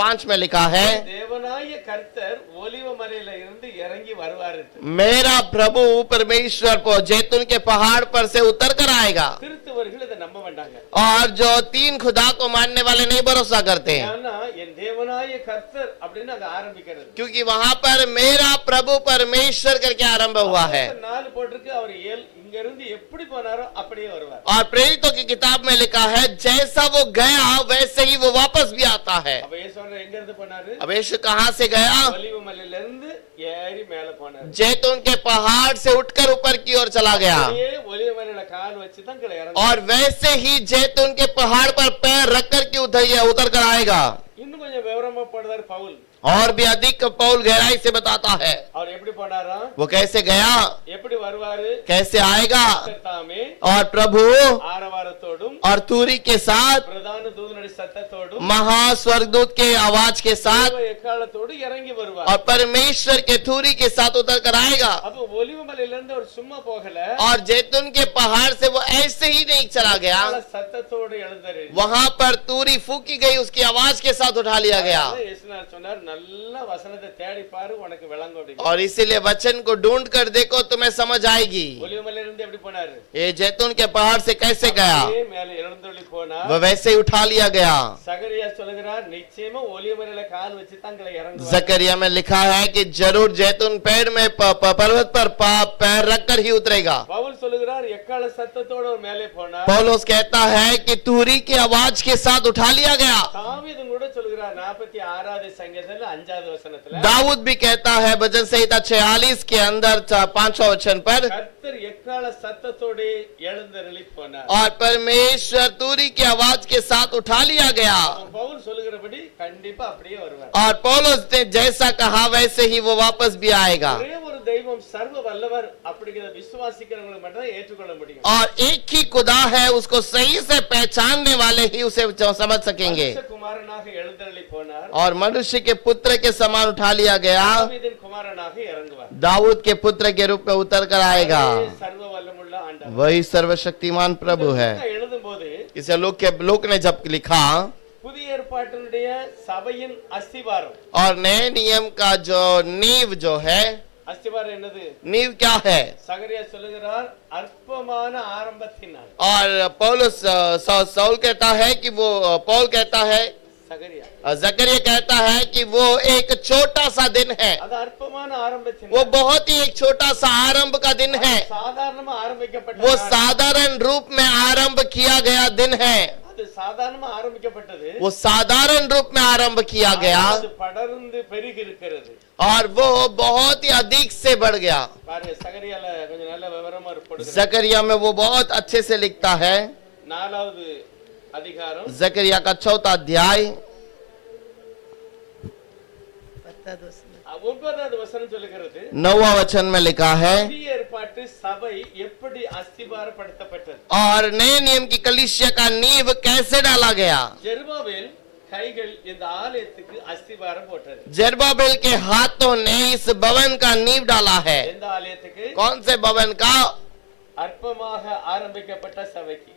5 में लिखा है, தேவனாய கர்த்தர் ஒலிவ மலையில இருந்து இறங்கி வருவார். मेरा प्रभु परमेश्वर को जैतून के पहाड़ पर से उतर कर आएगा। கிறிஸ்தவர்கள் இதை நம்ப வேண்டாங்க. और जो 3 खुदा को मानने वाले नहीं भरोसा करते हैं, ஏன்னா என் தேவனாய கர்த்தர் அப்படின்னு அங்க ஆரம்பிக்கிறது. क्योंकि वहां पर मेरा प्रभु परमेश्वर करके आरंभ हुआ है। 4 போட்டிருக்கு. அவர் இங்க இருந்து எப்படி போனாரோ அப்படியே வருவார். और प्रेरितों की किताब में लिखा है, जैसा वो गया वैसे ही वो वापस भी आता है। அப்ப இயேசு எங்க இருந்து போனாரு? अब यीशु कहां से गया? ஒலிவ மலையில இருந்து ஏறி மேல போனாரு. जैतून के पहाड़ से उठकर ऊपर की ओर चला गया। அப்படியே ஒலிவ மலையில கால் வச்சு தான் கீழே இறங்குவார். और वैसे ही जैतून के पहाड़ पर पैर रखकर के उतर कर आएगा। இன்னும் கொஞ்சம் விவரமா போடுறார் பவுல். और भी अधिक पौल गहराई से बताता है அவர் எப்படி போனாரா? वो कैसे गया, எப்படி வருவாரு? कैसे आएगा। தாமே और प्रभु ஆரவாரத்தோடும் और तूरी के साथ, பிரதான தூதனுடைய சத்தத்தோடும் महास्वर्गदूत के आवाज के साथ தேவ எக்காலத்தோடு இறங்கி வருவார். और परमेश्वर के तूरी के साथ उतर कर आएगा। அப்ப ஒலிவ மலையில இருந்து அவர் சும்மா போகல. और जैतून के पहाड़ से वो ऐसे ही नहीं चला गया, சத்தத்தோடு எழுந்தாரு. वहां पर तूरी फूकी गई, उसकी आवाज के साथ उठा लिया गया। இயேசுநாதர் சொன்னார், நல்ல வசனத்தை தேடி பாரு உனக்கு விளங்கும் அப்படின்னு. और इसीलिए वचन को ढूंढ कर देखो तुम्हें समझ आएगी। ஒலிவ மலையில இருந்து எப்படி போனாரு? ये जैतून के पहाड़ से कैसे गया, அப்படியே மேல எழுந்தருளி போனார். वो वैसे ही उठा लिया गया। சகரியா சொல்லுகிறார், நிச்சயமா ஒலிவ மலையில கால் வச்சு தான் கீழே இறங்குவார். जकरिया में लिखा है कि जरूर जैतून पेड़ में पर्वत पर पैर रखकर ही उतरेगा। பவுல் சொல்லுகிறார், எக்கால சத்தத்தோட அவர் மேலே போனார். पौलुस कहता है कि तूरी की आवाज के साथ उठा लिया गया। தாவீது கூட சொல்லுகிறார் 46வது சங்கீதத்துல 5வது வசனத்துல, दाऊद भी कहता है भजन संहिता 46 के अंदर 5वां वचन पर, கர்த்தர் எக்கால சத்தத்தோட எழுந்தருளி போனார். और परमेश्वर तूरी की आवाज के साथ उठा लिया गया। பவுல் சொல்லுகிறபடி கண்டிப்பா அப்படியே வருவார். और पौलुस ने जैसा कहा वैसे ही वो वापस भी आएगा। ஒரே ஒரு தெய்வம் சர்வ வல்லவர் அப்படிங்கிற விசுவாசிக்கிறவங்களுக்கு மட்டும் தான் ஏற்றுக்கொள்ள முடியும். और एक ही खुदा है, उसको सही से पहचानने वाले ही उसे समझ सकेंगे। குமாரனாக எழுந்தருளி போனார். और मनुष्य के पुत्र के समान उठा लिया गया, தாவீதின் குமாரனாக இறங்குவார். दाऊद के पुत्र के रूप में उतर कर आएगा। சர்வ வல்லமுள்ள ஆண்டவர். वही सर्वशक्तिमान प्रभु है। எழுதும்போது इसे लोक ने जब लिखा, புதிய ஏற்பாட்டினுடைய சபையின் அஸ்திவாரம். और नए नियम का जो नींव जो है, அஸ்திவாரம் என்னது? नींव क्या है? சகரியா சொல்லுகிறார், அற்பமான ஆரம்பத்தினால். और पौलुस साउल कहता है कि वो पौल कहता है, சகரியா जकरिया कहता है कि वो एक छोटा सा दिन है, அது அற்பமான ஆரம்பத்தினால். वो बहुत ही एक छोटा सा आरंभ का दिन है, சாதாரணமா ஆரம்பிக்கப்பட்ட वो நாள். साधारण रूप में आरंभ किया गया दिन है। அது சாதாரணமா ஆரம்பிக்கப்பட்டது. वो साधारण रूप में आरंभ किया गया அது படர்ந்து பெருகி இருக்கிறது. और वो बहुत ही अधिक से बढ़ गया। பாருங்க, சகரியால கொஞ்சம் நல்ல விவரமா போடுகிறார். जकरिया में वो बहुत अच्छे से लिखता है। 4வது அதிகாரம் जकरिया का 4वां अध्याय 9வது வசனம் சொல்லுகிறது, 9वां वचन में लिखा है, புதிய ஏற்பாட்டு சபை எப்படி அஸ்திபாரப்படுத்தப்பட்டது. और नए नियम की कलीसिया का नींव कैसे डाला गया। ஜெருபாபேல் கைகள் இந்த ஆலயத்துக்கு அஸ்திபாரம் போட்டது. जरुब्बाबेल के हाथों ने इस भवन का नींव डाला है। எந்த ஆலயத்துக்கு? कौन से भवन का? அற்பமாக ஆரம்பிக்கப்பட்ட சபைக்கு.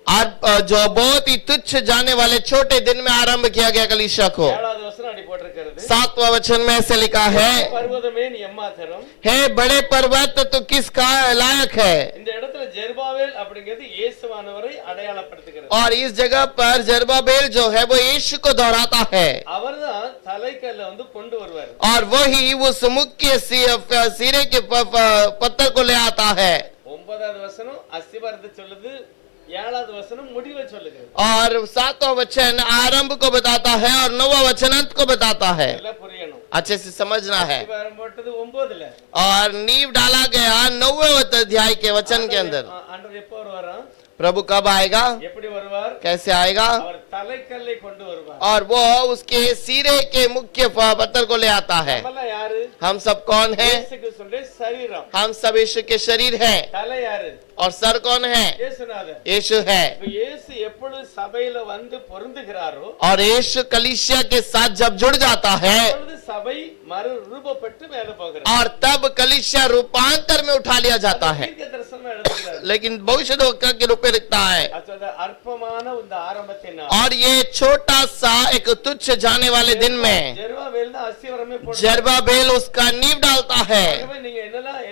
जो बहुत ही तुच्छ जाने वाले छोटे दिन में आरंभ किया गया कलीसिया को। 7வது वचனம் அப்படி போட்டிருக்கிறது, 7वां वचन में ऐसे लिखा है, பர்வதமே நீ எம்மாத்திரம். हे बड़े पर्वत तू किसका लायक है। இந்த இடத்துல ஜெருபாபேல் அப்படிங்கிறது இயேசுவானவரை அடையாளப்படுத்துகிறது. और इस जगह पर जरुब्बाबेल जो है वो यीशु को दोहराता है, அவர்தான் தலைக்கல்ல வந்து கொண்டு வருவார். और वही उस मुख्य सिरे के पत्थर को ले आता है। 9வது வசனம் அஸ்திபாரத்தை சொல்லுது, 7வது வசனம் முடிவை சொல்லுகிறது. और 7वां वचन आरंभ को बताता है और 9वां वचन अंत को बताता है। எல்லாம் புரியணும். अच्छे से समझना है। அஸ்திவாரம் போட்டது 9ல. और नींव डाला गया 9वें अध्याय के वचन के अंदर। ஆண்டவர் எப்போ வருவாரா? प्रभु कब आएगा, எப்படி வருவார்? कैसे आएगा? அவர் தலைக்கல்லை கொண்டு வருவார். और वो उसके सिरे के मुख्य पत्थर को ले आता है। நம்மலாம் யாரு? हम सब कौन हैं? இயேசு கிறிஸ்துவின் சரீரம். हम सब यीशु के शरीर है। தலை யாரு? और सर कौन है? இயேசுநாதர். यीशु है। இப்ப இயேசு எப்பொழுது சபையில வந்து பொருந்துகிறாரோ और यीशु कलीसिया के साथ जब जुड़ जाता है அப்பொழுது சபை மறுரூபப்பட்டு மேல போகிறது. और तब कलीसिया रूपांतर में उठा लिया जाता है। தீர்க்க தரிசனம் எழுதுகிறார். लेकिन भविष्यद्वक्ता के रूप में लिखता है। அது அற்பமான இந்த ஆரம்பத்தின் நாள். और ये छोटा सा एक तुच्छ जाने वाले दिन में ஜெருபாபேல் தான் அஸ்திவாரமே போடுறார். जरुब्बाबेल उसका नींव डालता है। ஆகவே நீங்க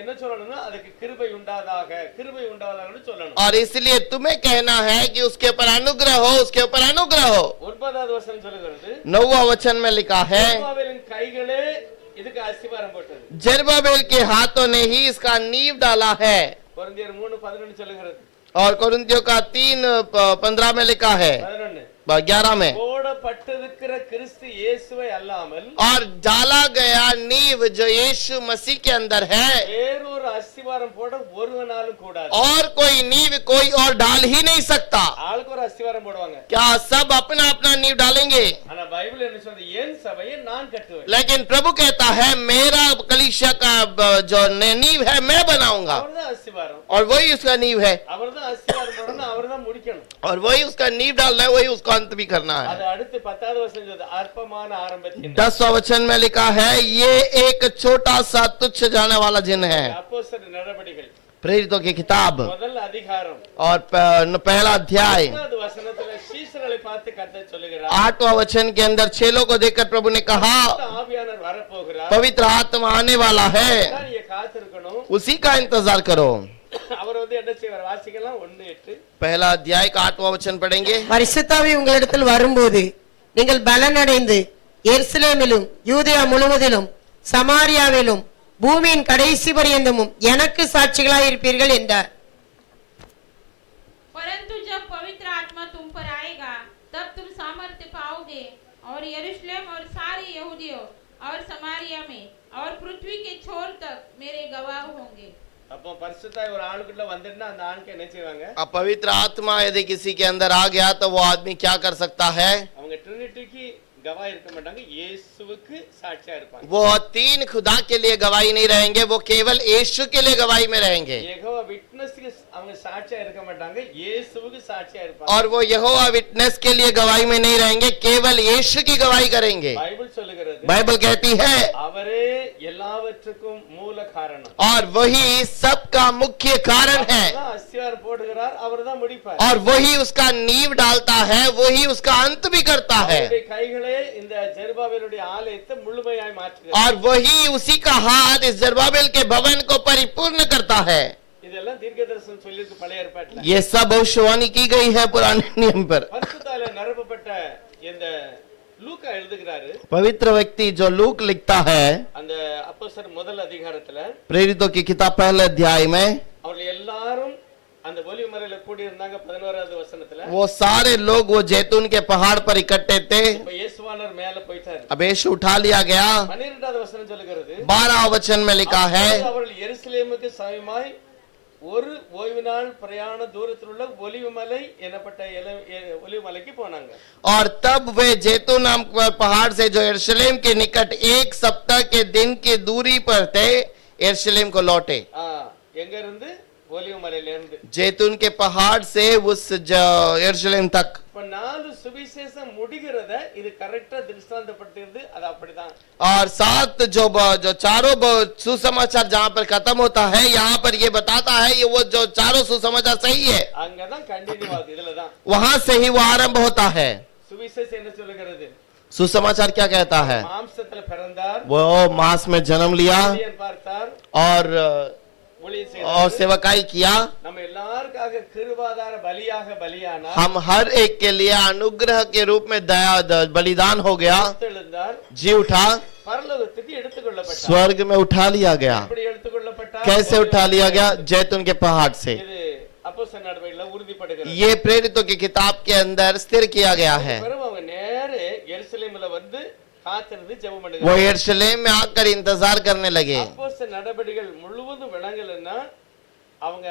என்ன சொல்லணும்னா அதுக்கு கிருபை உண்டாவதாகன்னு சொல்லணும். और इसलिए तुम्हें कहना है कि उसके ऊपर अनुग्रह हो, उसके ऊपर अनुग्रह हो। 9வது வசனம் சொல்லுகிறது 9वां वचन में लिखा है ஜெருபாபேலின் கைகளே இதுக்கு அஸ்திவாரம் போட்டது. जरुब्बाबेल के हाथों ने ही इसका नींव डाला है। கொரிந்தியர் 3:11 சொல்லுகிறது. और कोरिन्थियों का 3:15 में लिखा है, 11 में। போடப்பட்டிருக்கிற கிறிஸ்து இயேசுவை அல்லாமல் और डाला गया नींव जो यीशु मसीह के अंदर है, வேறொரு அஸ்திவாரம் போட ஒருவனாலும் கூடாது. और कोई नींव कोई और डाल ही नहीं सकता। ஆளுக்கு ஒரு அஸ்திவாரம் போடுவாங்க. क्या सब अपना अपना नींव डालेंगे? ஆனா பைபிள் என்ன சொல்றது? என் சபையை நான் கட்டுவேன். लेकिन प्रभु कहता है मेरा कलीसिया का जो नींव है मैं बनाऊंगा। அவர்தான் அஸ்திவாரம். और वही उसका नींव है। அவர்தான் அஸ்திவாரம் போடணும், அவர்தான் முடிக்கணும். और वही उसका नींव डालना है, वही उसका अंत भी करना है। அது அடுத்து 10வது வசனம் சொல்லுது அற்பமான ஆரம்பத்தின் 10वां वचन में लिखा है ये एक छोटा सा तुच्छ जाने वाला दिन है। அப்போஸ்தலர் நடபடிகள் प्रेरितों की किताब முதல் அதிகாரம் और पहला अध्याय 10வது வசனத்துல சீஷர்களை பார்த்து கர்த்தர் சொல்லுகிறார் 8वां वचन के अंदर चेलों को देखकर प्रभु ने कहा ஆவியானவர் வரப்போகிறார். पवित्र आत्मा आने वाला है, நீங்க காத்திருக்கணும். उसी का इंतजार करो। அவர் என்ன செய்வார்? வாசிக்கலாம் 1:8. पहला अध्याय का 8वां वचन पढ़ेंगे। பரிசுத்தாவி உங்களிடத்தில் வரும்போது நீங்கள் பலனடைந்து எருசலேமிலும் யூதேயா முழுவதிலும் சமாரியாவிலும் பூமியின் கடைசி பரியந்தமும் எனக்கு சாட்சிகளாய் இருப்பீர்கள் என்றார்। परंतु जब पवित्र आत्मा तुम पर आएगा तब तुम सामर्थ्य पाओगे और यरूशलेम और सारे यहूदियों और समारिया में और पृथ्वी के छोर तक मेरे गवाह होंगे। அப்போ பரிசுத்தாய் ஒரு ஆளுக்குள்ள வந்துட்டா அந்த ஆளுக்கு என்ன செய்வாங்க? अब पवित्र आत्मा यदि किसी के अंदर आ गया तो वो आदमी क्या कर सकता है? அவங்க ட்ரினிட்டிக்கு गवाह இருக்க மாட்டாங்க, இயேசுவுக்கு சாட்சியா இருப்பாங்க. वो 3 खुदा के लिए गवाही नहीं रहेंगे, वो केवल यीशु के लिए गवाही में रहेंगे। யெகோவா விட்னஸ்க்கு அவங்க சாட்சியா இருக்க மாட்டாங்க, இயேசுவுக்கு சாட்சியா இருப்பாங்க. और वो यहोवा विटनेस के लिए गवाही में नहीं रहेंगे, केवल यीशु की गवाही करेंगे। பைபிள் சொல்லுகிறது बाइबल कहती है அவரே எல்லாவற்றுக்கும் மூல காரணம். और वही सबका मुख्य कारण है, அவர்தான் அஸ்திவாரம் போடுகிறார், அவர்தான் முடிப்பார். और वही उसका नींव डालता है, वही उसका अंत भी करता है। அவருடைய கைகளே இந்த ஜெருபாபேலுடைய ஆலயத்தை முழுமையாய் மாற்றுகிறது. और वही उसी का हाथ इस जरुब्बाबेल के भवन को परिपूर्ण करता है। இதெல்லாம் தீர்க்கதரிசனம் சொல்லிருக்கு பழைய ஏற்பாட்டுல. ये सब भविष्यवाणी की गई है पुराने नियम पर। பரிசுத்தாவில நிரப்பப்பட்ட இந்த லூக்கா எழுதுகிறாரு. पवित्र व्यक्ति जो लूक लिखता है அந்த அப்போஸ்தலர் முதல் அதிகாரத்துல प्रेरितों की किताब पहले अध्याय में, அவர்கள் எல்லாரும் அந்த ஒலிவ மலையில கூடி இருந்தாங்க 11வது வசனத்துல. वो सारे लोग वो जैतून के पहाड़ पर इकट्ठे थे। இப்ப இயேசுவானவர் மேல போயிட்டாரு. अब यीशु उठा लिया गया। 12வது வசனம் சொல்லுகிறது 12 वचन में लिखा है அவர்கள் எருசலேமுக்கு சமீபமாய் ஒரு ஓய்வு நாள் பிரயாண தூரத்தில் உள்ள ஒலிவ மலை எனப்பட்ட ஒலிவ மலைக்கு போனாங்க. और तब वे जैतून नाम पहाड़ से जो यरूशलेम के निकट 1 सप्ताह के दिन की दूरी पर थे यरूशलेम को लौटे। எங்க இருந்து? ஒலிவ மலையில இருந்து जैतून के पहाड़ से उस यरूशलेम तक। இப்ப 4 சுவிசேஷம் முடிகிறத இது கரெக்ட்டா திருஷ்டாந்தப்படுத்துறது, அது அப்படிதான். और 7 जो चारों सुसमाचार जहाँ पर खत्म होता है, यहाँ पर ये बताता है ये वो जो चारों सुसमाचार सही है, அங்கதான் கண்டினியூ ஆகுது, இதுலதான் वहां से ही वो आरंभ होता है। சுவிசேஷம் என்ன சொல்லுகிறது? सुसमाचार क्या कहता है? மாம்சத்துல பிறந்தார், वो मांस में जन्म लिया ஊழியம் பார்த்தார், और ஊழியம் और செய்தார். सेवकाई किया। நம்ம எல்லாருக்காக கிருபாதார பலியாக பலியானார், हम हर एक के लिए अनुग्रह के रूप में दया बलिदान हो गया, எழுந்தார், जी उठा, பரலோகத்துக்கு எடுத்துக்கொள்ளப்பட்டார். स्वर्ग में उठा लिया गया। எப்படி எடுத்துக்கொள்ளப்பட்டார்? कैसे उठा लिया गया? जैतून के पहाड़ से। இது அப்போஸ்தலர் நடவடிக்கையில உறுதிப்படுகிறது. சொல்லப்படுகிறது. ये प्रेरितों की किताब के अंदर स्थिर किया गया है। பிறகு அவங்க நேரே எருசலேம்ல வந்து காத்திருந்து ஜெபம் वो பண்ணுகிறாங்க. यरूशलेम में आकर इंतजार करने लगे। அப்போஸ்தல நடபடிகள் முழுவதும் விளங்கலன்னா அவங்க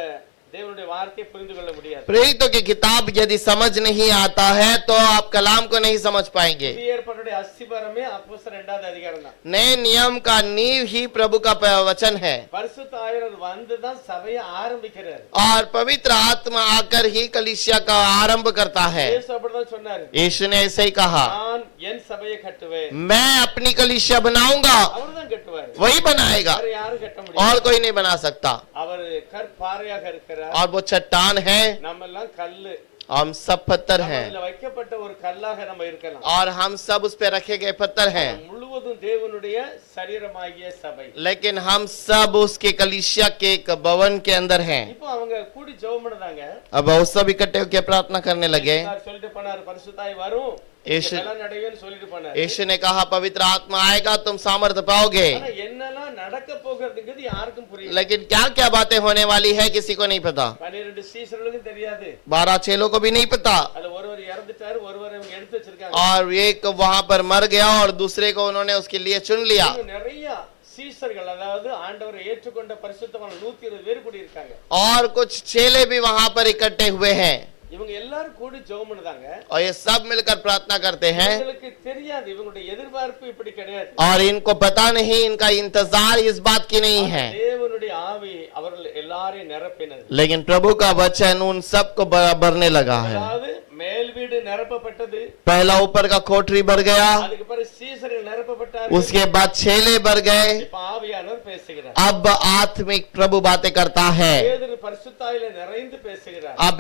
தேவனுடைய வார்த்தையை புரிந்து கொள்ள முடியாது. प्रेरितों की किताब यदि समझ नहीं आता है तो आप कलाम को नहीं समझ पाएंगे। புதிய ஏற்பாட்டுடைய அஸ்திபாரமே அப்போஸ்தல 2வது அதிகாரம் தான். नए नियम का नींव ही प्रभु का वचन है பரிசுத்த ஆவியானவர் வந்து தான் சபையை ஆரம்பிக்கிறார். और पवित्र आत्मा आकर ही कलीसिया का आरंभ करता है। இயேசு அப்படிதான் சொன்னாரு. यीशु ने ऐसे ही कहा, நான் என் சபையை கட்டுவேன். मैं अपनी कलीसिया बनाऊंगा, அவர்தான் கட்டுவார். वही बनाएगा வேற யாரும் கட்ட முடியாது. और कोई नहीं बना सकता। அவர் கற்பாறையாக இருக்கிறார். और वो चट्टान है, நம்ம எல்லாம் கல்லு. हम सब पत्थर हैं அதுல வைக்கப்பட்ட ஒரு கல்லாக நம்ம இருக்கலாம். और हम सब उस पे रखे गए पत्थर हैं, முழுவதும் தேவனுடைய சரீரமாகிய சபை. लेकिन हम सब उसके कलीसिया के एक भवन के अंदर हैं। இப்போ அவங்க கூடி ஜெபம் பண்ணாங்க. अब वो सब इकट्ठे होकर प्रार्थना करने लगे। சொல்லிட்டு போனாரு பரிசுத்தாய் வரும். यीशु எல்லாம் நடைவேன்னு சொல்லிட்டு போனாரு. यीशु ने कहा पवित्र आत्मा आएगा, तुम सामर्थ्य पाओगे। ஆனா என்னெல்லாம் நடக்க போகிறதுங்கிறது யாருக்கும் புரியல. लेकिन क्या क्या बातें होने वाली है किसी को नहीं पता। 12 சீசர்களுக்கும் தெரியாது. 12 चेलों को भी नहीं पता। அதுல ஒருவர் இறந்துட்டாரு, ஒருவர் அவங்க எடுத்து வச்சிருக்காங்க. और एक वहां पर मर गया और दूसरे को उन्होंने उसके लिए चुन लिया। இன்னும் நிறைய சீசர்கள் அதாவது ஆண்டவரை ஏற்றுக்கொண்ட பரிசுத்தவான்கள் 120 பேர் கூடி இருக்காங்க. और कुछ चेले भी वहां पर इकट्ठे हुए हैं இவங்க எல்லாரும் கூடி ஜெபம் பண்ணுதாங்க. और ये सब मिलकर प्रार्थना करते हैं இவங்களுக்கு தெரியாது இவங்களுடைய எதிர்பார்ப்பு இப்படி கிடையாது. और इनको पता नहीं, इनका इंतजार इस बात की नहीं है। தேவனுடைய ஆவி அவர்கள் எல்லாரையும் நிரப்பினது. लेकिन प्रभु का वचन उन सबको भरने लगा है। அதாவது மேல் வீடு நிரப்பப்பட்டது. पहला ऊपर का कोठरी भर गया, அதுக்கு பிறகு சீசர்கள் நிரப்பப்பட்டார்கள். उसके बाद चेले भर गए, இப்ப ஆவியானவர் பேசுகிறார். अब आत्मिक प्रभु बातें करता है। பேதுரு பரிசுத்தாவில நிறைந்து பேசுகிறார். अब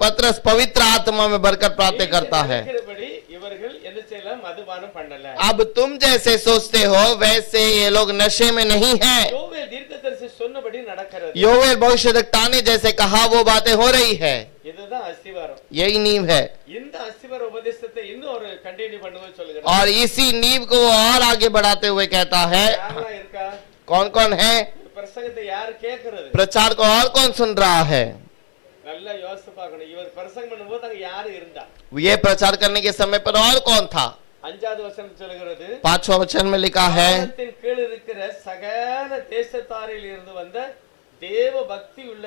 पत्रस पवित्र आत्मा में भरकर बातें करता है। நினைக்கிறபடி இவர்கள் என்ன செய்யல மதுபானம் பண்ணல. अब तुम जैसे सोचते हो वैसे ये लोग नशे में नहीं है। யோவேல் தீர்க்கதரிசி சொன்னபடி நடக்கிறது. योवेल भविष्यद्वक्ता ने जैसे कहा वो बातें हो रही है। இதுதான் அஸ்திவாரம். यही नींव है இந்த அஸ்திவார உபதேசத்தை இன்னும் ஒரு கண்டினியூ பண்ணுவது சொல்லுகிறார். और इसी नींव को वो और आगे बढ़ाते हुए कहता है, யாரெல்லாம் இருக்கா? कौन कौन है பிரசங்கத்தை யார் கேட்கிறது? प्रचार को, और कौन सुन रहा है। நல்லா யோசிச்சு பார்க்கணும். இவர் பிரசங்கம் பண்ணும்போது அங்க யாரு இருந்தா? ये प्रचार करने के समय पर और कौन था। 5வது வசனம் சொல்கிறது, 5वां वचन में लिखा है, வானத்தின் கீழ் இருக்கிற சகல தேசத்தாரில் இருந்து வந்த தேவ பக்தி உள்ள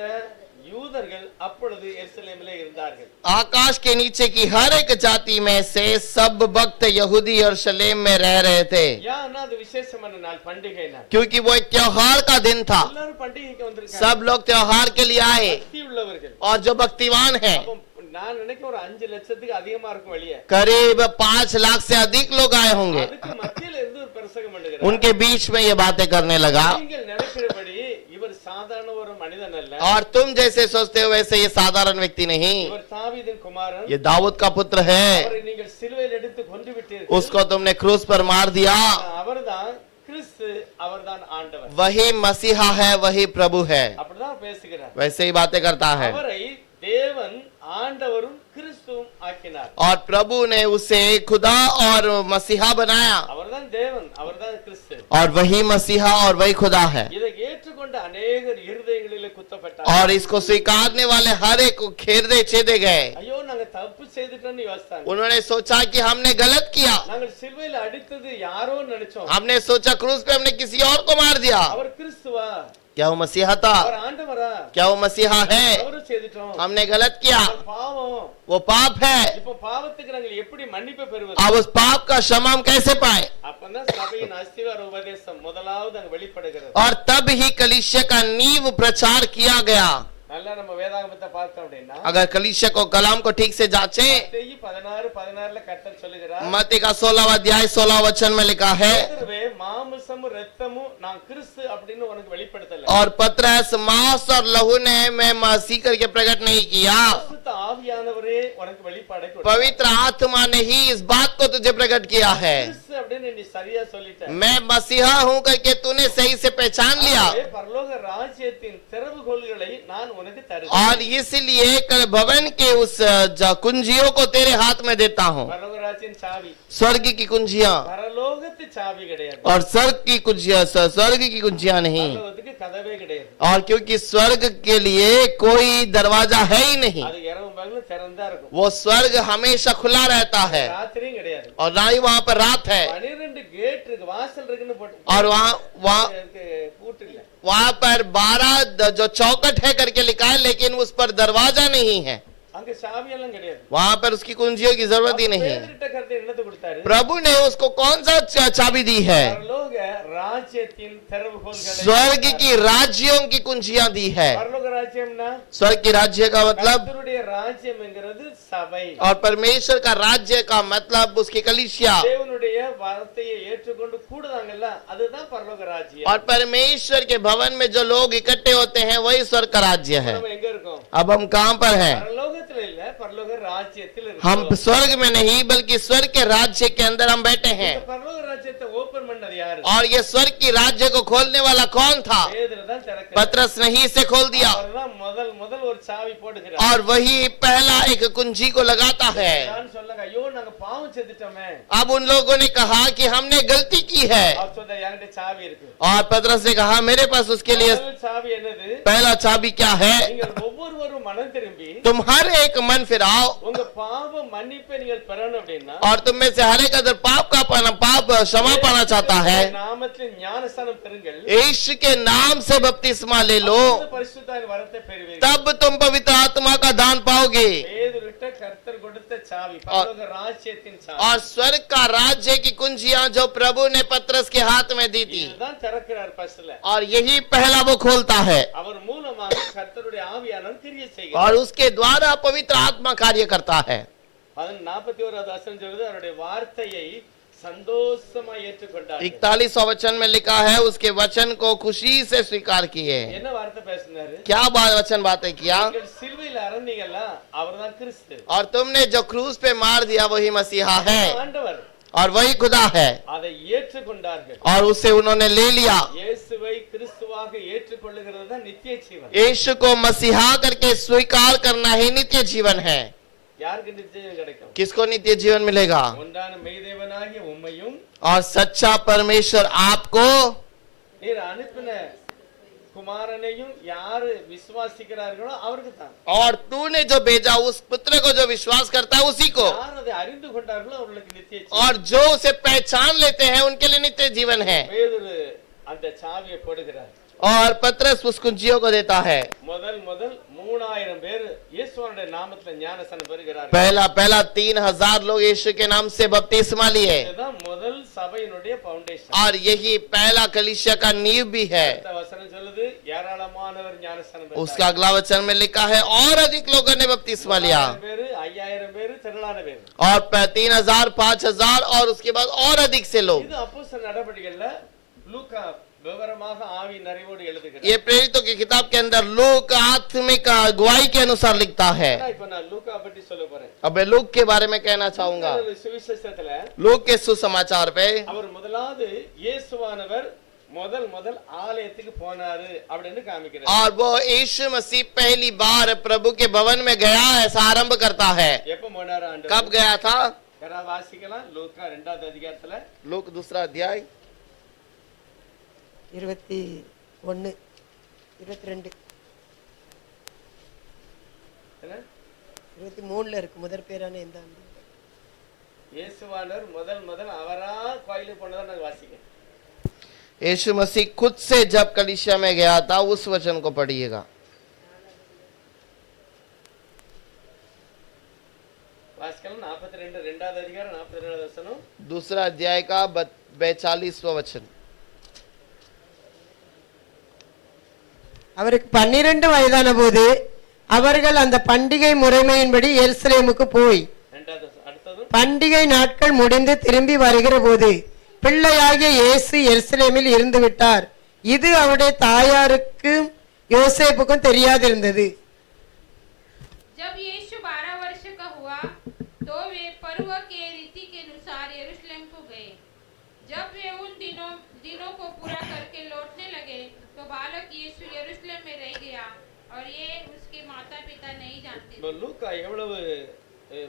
யூதர்கள் அப்பொழுது எருசலேமிலே இருந்தார்கள். आकाश के नीचे की हर एक जाति में से सब भक्त यहूदी यरूशलेम में रह रहे थे, ஏன்னா அது விசேஷமான நாள், பண்டிகை நாள். क्योंकि वो एक त्योहार का दिन था। எல்லாரும் பண்டிகைக்கு வந்திருக்காங்க. सब लोग त्योहार के लिए आए பக்தி உள்ளவர்கள். और जो भक्तिवान हैं, அப்போ நான் நினைக்கிறேன் ஒரு 5 லட்சத்துக்கு அதிகமா இருக்கும் வெளியே. करीब 5 लाख से अधिक लोग आए होंगे। அதுக்கு மத்தியில இருந்து ஒரு பிரசங்கம் பண்ணுகிறார். उनके बीच में ये बातें करने लगा, நீங்கள் நினைக்கிறபடி இவர் சாதாரண ஒரு மனிதன் அல்ல. और तुम जैसे सोचते हो वैसे ये साधारण व्यक्ति नहीं, இவர் தாவீதின் குமாரன். ये दाऊद का पुत्र है। அவரை நீங்கள் சிலுவையில் எடுத்து கொன்று விட்டீர்கள். उसको तुमने क्रूस पर मार दिया। அவர்தான் கிறிஸ்து, அவர்தான் ஆண்டவர். वही मसीहा है, वही प्रभु है। அப்படிதான் பேசுகிறார். वैसे ही बातें करता है। அவரை தேவன் ஆண்டவரும் கிறிஸ்துவும் ஆக்கினார். और प्रभु ने उसे खुदा और मसीहा बनाया, அவர்தான் தேவன், அவர்தான் கிறிஸ்து. और वही मसीहा और वही खुदा है। இதை ஏற்றுக்கொண்ட அநேகர் இருதயங்களிலே குத்தப்பட்டார். और इसको स्वीकारने वाले हर एक को खेदे छेदे गए। ஐயோ நாங்க தப்பு செய்துட்டோம்னு யோசித்தாங்க. उन्होंने सोचा कि हमने गलत किया, நாங்கள் சிலுவையில் அடித்தது யாரோ நினைச்சோம். हमने सोचा क्रूस पे हमने किसी और को मार दिया। அவர் கிறிஸ்துவா? क्या वो मसीहा था? அவர் ஆண்டவரா? क्या वो मसीहा है? தவறு செய்துட்டோம். हमने गलत किया, அவர் பாவம். वो पाप है। இப்போ பாவத்துக்கு நாங்கள் எப்படி மன்னிப்பு பெறுவது? अब उस पाप का क्षमा हम कैसे पाए? அப்பதான் சபையின் அஸ்திவார உபதேசம் முதலாவது அங்க வெளிப்படுகிறது. और तब ही कलीसिया का नींव प्रचार किया गया। நல்லா நம்ம வேதாகமத்தை பார்த்தோம் அப்படின்னா अगर कलीसिया को कलाम को ठीक से जांचे, மத்தேயு 16:16 கர்த்தர் சொல்லுகிறார், मत्ती का 16वां अध्याय 16 वचन में लिखा है, பேதுருவே, மாம்சமும் இரத்தமும் நான் கிறிஸ்து அப்படின்னு உனக்கு வெளிப்படுத்தல. और पतरस मांस और लहू ने मैं मसीह करके प्रकट नहीं किया, பரிசுத்த ஆவியானவரே உனக்கு வெளிப்பாடை கொடுத்தார். पवित्र आत्मा ने ही इस बात को तुझे प्रकट किया है। கிறிஸ்து அப்படின்னு நீ சரியா சொல்லிட்ட. मैं मसीहा हूँ करके तूने सही से पहचान लिया, ஆகவே பரலோக ராஜ்யத்தின் திறவுகோல்களை நான் உனக்கு தருகிறேன். और इसलिए भवन के उस कुंजियों को तेरे हाथ में देता हूँ। பரலோக ராஜ்யத்தின் சாவி, स्वर्ग की कुंजियां, பரலோகத்து சாவி கிடையாது. और स्वर्ग की कुंजियां नहीं, பரலோகத்துக்கு கதவே கிடையாது. और क्योंकि स्वर्ग के लिए कोई दरवाजा है ही नहीं। அது பகலும் திறந்தா இருக்கும், वो स्वर्ग हमेशा खुला रहता है ராத்திரியும் கிடையாது. और ना ही वहां पर रात है 12 கேட் இருக்கு, வாசல் இருக்குன்னு போட்டு और वहाँ இருக்கு, பூட்டு இல்ல. वहां पर 12 जो चौकट है करके लिखा है लेकिन उस पर दरवाजा नहीं है, அங்க சாவி எல்லாம் கிடையாது. वहां पर उसकी कुंजियों की जरूरत ही नहीं है। பேதுருட்ட கர்த்தர் என்னத்தை கொடுத்தாரு? प्रभु ने उसको कौन सा चाबी दी है? பரலோக ராஜ்யத்தின் திறவுகோல்களை, स्वर्ग की राज्यों की कुंजियां दी है। பரலோக ராஜ்யம்னா स्वर्ग की राज्य का मतलब கர்த்தருடைய ராஜ்யம்ங்கிறது சபை. और परमेश्वर का राज्य का मतलब उसकी कलीसिया தேவனுடைய வார்த்தையை ஏற்றுக்கொண்டு கூடுதாங்கல்ல, அதுதான் பரலோக ராஜ்யம். और परमेश्वर के भवन में जो लोग इकट्ठे होते हैं वही स्वर्ग का राज्य है। நம்ம எங்க இருக்கோம்? अब हम कहां पर हैं? பரலோகத்துல இல்ல, பரலோக ராஜ்யத்தில் हम இருக்கோம். स्वर्ग में नहीं बल्कि स्वर्ग के राज्य के अंदर हम बैठे हैं। இந்த பரலோக ராஜ்யத்தை ஓபன் பண்ணது யாரு? और ये स्वर्ग की राज्य को खोलने वाला कौन था? பேதுரு தான் திறக்கிறார். पतरस ने ही इसे खोल दिया அவர்தான் முதல் ஒரு சாவி போடுகிறார். और वही पहला एक कुंजी को लगाता है। நான் சொல்லுங்க, ஐயோ நாங்க பாவம் செஞ்சுட்டோமே. अब उन लोगों ने कहा कि हमने गलती की है அவர் சொல்றார், என்கிட்ட சாவி இருக்கு. और पतरस ने कहा मेरे पास उसके लिए முதல் சாவி என்னது? पहला चाबी क्या है? நீங்கள் ஒவ்வொருவரும் மனம் திரும்பி तुम हर एक मन फिराओ உங்க பாவ மன்னிப்பை நீங்கள் பெறணும் அப்படின்னா और तुम में से हर एक अगर पाप क्षमा पाना चाहता है நாமத்தில் ஞானஸ்நானம் பெறுங்கள். यीशु के नाम से बपतिस्मा ले लो, அப்பொழுது பரிசுத்தாவின் வரத்தை பெறுவீர்கள். तब तुम पवित्र आत्मा का दान पाओगे। பேதுருட்ட கர்த்தர் கொடுத்த சாவி, பரலோக ராஜ்யத்தின் சாவி. और स्वर्ग का राज्य की कुंजियां जो प्रभु ने पतरस के हाथ में दी थी இதுதான் திறக்கிறார் பஸ்ல. और यही पहला वो खोलता है அவர் மூலமாக கர்த்தருடைய ஆவியானவர் கிரியை செய்கிறார். और उसके द्वारा पवित्र आत्मा कार्य करता है। 41வது வசனம் சொல்லுது, அவருடைய வார்த்தையை சந்தோஷமா ஏற்றுக்கொண்டார். 41वां वचन में लिखा है उसके वचन को खुशी से स्वीकार किए। என்ன வார்த்தை பேசினாரு? क्या वचन बातें किया? நீங்கள் சிலுவையில் அறைந்தீங்கல்ல, அவர்தான் கிறிஸ்து. और तुमने जो क्रूस पे मार दिया वही मसीहा है ஆண்டவர். और वही खुदा है அதை ஏற்றுக்கொண்டார்கள். और उसे उन्होंने ले लिया। இயேசுவை கிறிஸ்துவாக ஏற்றுக்கொள்ளுகிறது தான் நித்திய ஜீவன். यीशु को मसीहा करके स्वीकार करना ही नित्य जीवन है। யாருக்கு நித்திய ஜீவன் கிடைக்கும்? किसको नित्य जीवन मिलेगा? ஒன்றான மெய்தேவனாகிய உம்மையும் और सच्चा परमेश्वर आपको நீர் அனுப்பின குமாரனையும் யாரு விசுவாசிக்கிறார்களோ அவருக்கு தான். और तूने जो भेजा उस पुत्र को जो विश्वास करता है उसी को, யார் அதை அறிந்து கொண்டார்களோ அவர்களுக்கு நித்திய ஜீவன். और जो उसे पहचान लेते हैं उनके लिए नित्य जीवन है। பேதுரு அந்த சாவியை போடுகிறார். और पतरस उस कुंजियों को देता है। முதல் 3000 பேர் இயேசுவினுடைய நாமத்தில் ஞானஸ்நானம் பெறுகிறார்கள். पहला 3000 लोग यीशु के नाम से बपतिस्मा लिए இதுதான் முதல் சபையினுடைய ஃபவுண்டேஷன். और यही पहला कलीसिया का नींव भी है। அடுத்த வசனம் சொல்லுது, ஏராளமானவர் ஞானஸ்நானம் பெற்றார்கள். उसका अगला वचन में लिखा है और अधिक लोगों ने बपतिस्मा लिया 1000 பேர் 5000 பேர் திரளான பேர். और 3000 5000 और उसके बाद और अधिक से लोग। இது அப்போஸ்தலர் நடபடிகள்ல லூக்கா விவரமாக ஆவி நிறைவோடு எழுதுகிறார். ये प्रेरितों की किताब के अंदर लूक आत्मिक अगुवाई के अनुसार लिखता है। இப்ப நான் லூக்கா பத்தி சொல்ல போறேன். अब मैं लूक के बारे में कहना चाहूंगा। சுவிசேஷத்துல लूक के सुसमाचार पे அவர் முதலாவது இயேசுவானவர் முதல் ஆலயத்துக்கு போனாரு அப்படின்னு காமிக்கிறார். और वो यीशु मसीह पहली बार प्रभु के भवन में गया ऐसा आरंभ करता है। எப்ப போனாரு ஆண்டவர்? कब गया था? யாராவது வாசிக்கலாம் லூக்கா 2வது அதிகாரத்துல. लूक 2 अध्याय 21 22 என்ன? 23 இருக்கு முதற் பேரான எந்த ஆண்டு? இயேசுவானவர் முதல் அவரா கோயிலுக்கு போனதா நாங்க வாசிக்கிறோம். यीशु मसीह खुद से जब कलीसिया में गया था उस वचन को पढ़िएगा। வாசிக்கலாம் 42 2வது அதிகாரம் 42வது வசனம். 2 अध्याय का 42वां वचन। அவருக்கு 12 வயதான போது அவர்கள் அந்த பண்டிகை முறைமையின்படி எருசலேமுக்கு போய் அடுத்தது பண்டிகை நாட்கள் முடிந்து திரும்பி வருகிற போது பிள்ளையாகிய இயேசு எருசலேமில் இருந்து விட்டார். இது அவருடைய தாயாருக்கும் யோசேப்புக்கும் தெரியாதிருந்தது. जब यीशु 12 वर्ष का हुआ तो वे पर्व के रीति के अनुसार यरूशलेम को गए। जब वे उन दिनों को पूरा करके लौटने लगे तो बालक यीशु यरूशलेम में रह गया और ये उसके माता पिता नहीं जानते थे। லூக்கா எவ்வளவு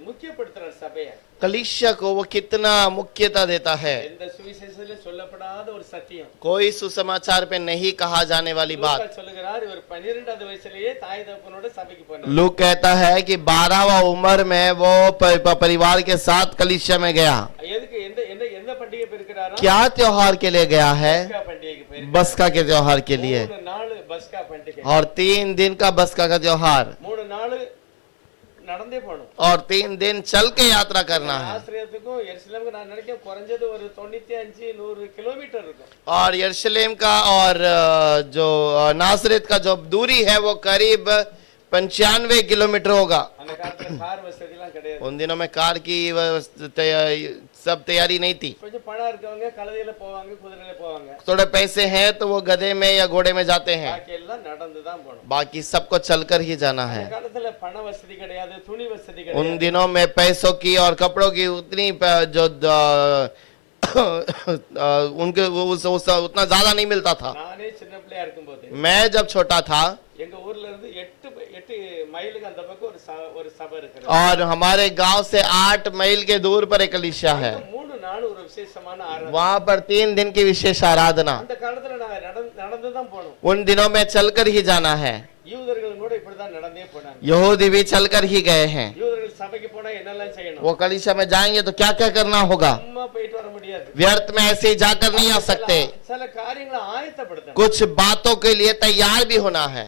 முக்கியப்படுத்துறார் சபையை. कलीसिया को वो कितना मुख्यता देता है। எந்த சுவிசேஷத்திலே சொல்லப்படாத ஒரு சத்தியம். कोई सुसमाचार पे नहीं कहा जाने वाली बात। லூக்கா சொல்லுகிறார் இவர் 12வது வயசுலயே தாய் தகப்பனோட சபைக்கு போனார். लूक कहता है कि 12वां उम्र में वो परिवार के साथ कलीसिया में गया। எதுக்கு எந்த எந்த எந்த பண்டிகை பெருக்கிறாரோ? क्या त्योहार के लिए गया है? பஸ்கா பண்டிகைக்கு பெருக்கிறார். बस्का के त्योहार के लिए। 3 நாள் பஸ்கா பண்டிகை. और 3 दिन का बस्का का त्योहार। 3 நாள் நடந்தே போணும். और 3 दिन चल के यात्रा करना है। ஆஸ்திரேலியாவுக்கும் எருசலேமுக்கு நான் நினைக்கிறேன் குறைஞ்சது ஒரு 95-100 கிலோமீட்டர் இருக்கும். और यरूशलेम का और जो नासरत का जो दूरी है वो करीब 95 किलोमीटर होगा। அந்த காலத்துல கார் வசதிலாம் கிடையாது. उन दिनों में कार की सब तैयारी नहीं थी। கொஞ்சம் பணம் இருக்கவங்க கழுதையில போவாங்க, குதிரையில போவாங்க. थोड़े पैसे हैं तो वो गधे में या घोड़े में जाते हैं। பாக்கி எல்லாம் நடந்து தான் போணும். बाकी सबको चलकर ही जाना है। அந்த காலத்துல பண வசதி கிடையாது, துணி வசதி उन கிடையாது. दिनों में पैसों की और कपड़ों की उतनी जो उनके उतना ज्यादा नहीं मिलता था। நானே சின்ன பிள்ளையா இருக்கும்போது मैं जब छोटा था எங்க ஊர்ல இருந்து 8 மைலுக்கு அந்த பக்கம் ஒரு சபை இருக்கு. और हमारे गांव से 8 मील के दूर पर एक कलीसिया है। 3 நாள் ஒரு விசேஷமான ஆராதனை. वहाँ पर 3 दिन की विशेष आराधना। அந்த காலத்துல நாங்க நடந்து தான் போனோம். उन दिनों में चलकर ही जाना है। யூதர்களும் கூட இப்படி தான் நடந்தே போனாங்க. यहूदी भी चलकर ही गए हैं। யூதர்கள் சபைக்கு போனா என்னெல்லாம் செய்யணும்? वो कलीसिया में जाएंगे तो क्या क्या करना होगा? சும்மா போயிட்டு வர முடியாது. व्यर्थ में ऐसे ही जाकर नहीं आ सकते। சில காரியங்களை ஆயத்தப்படுத்தணும். कुछ बातों के लिए तैयार भी होना है।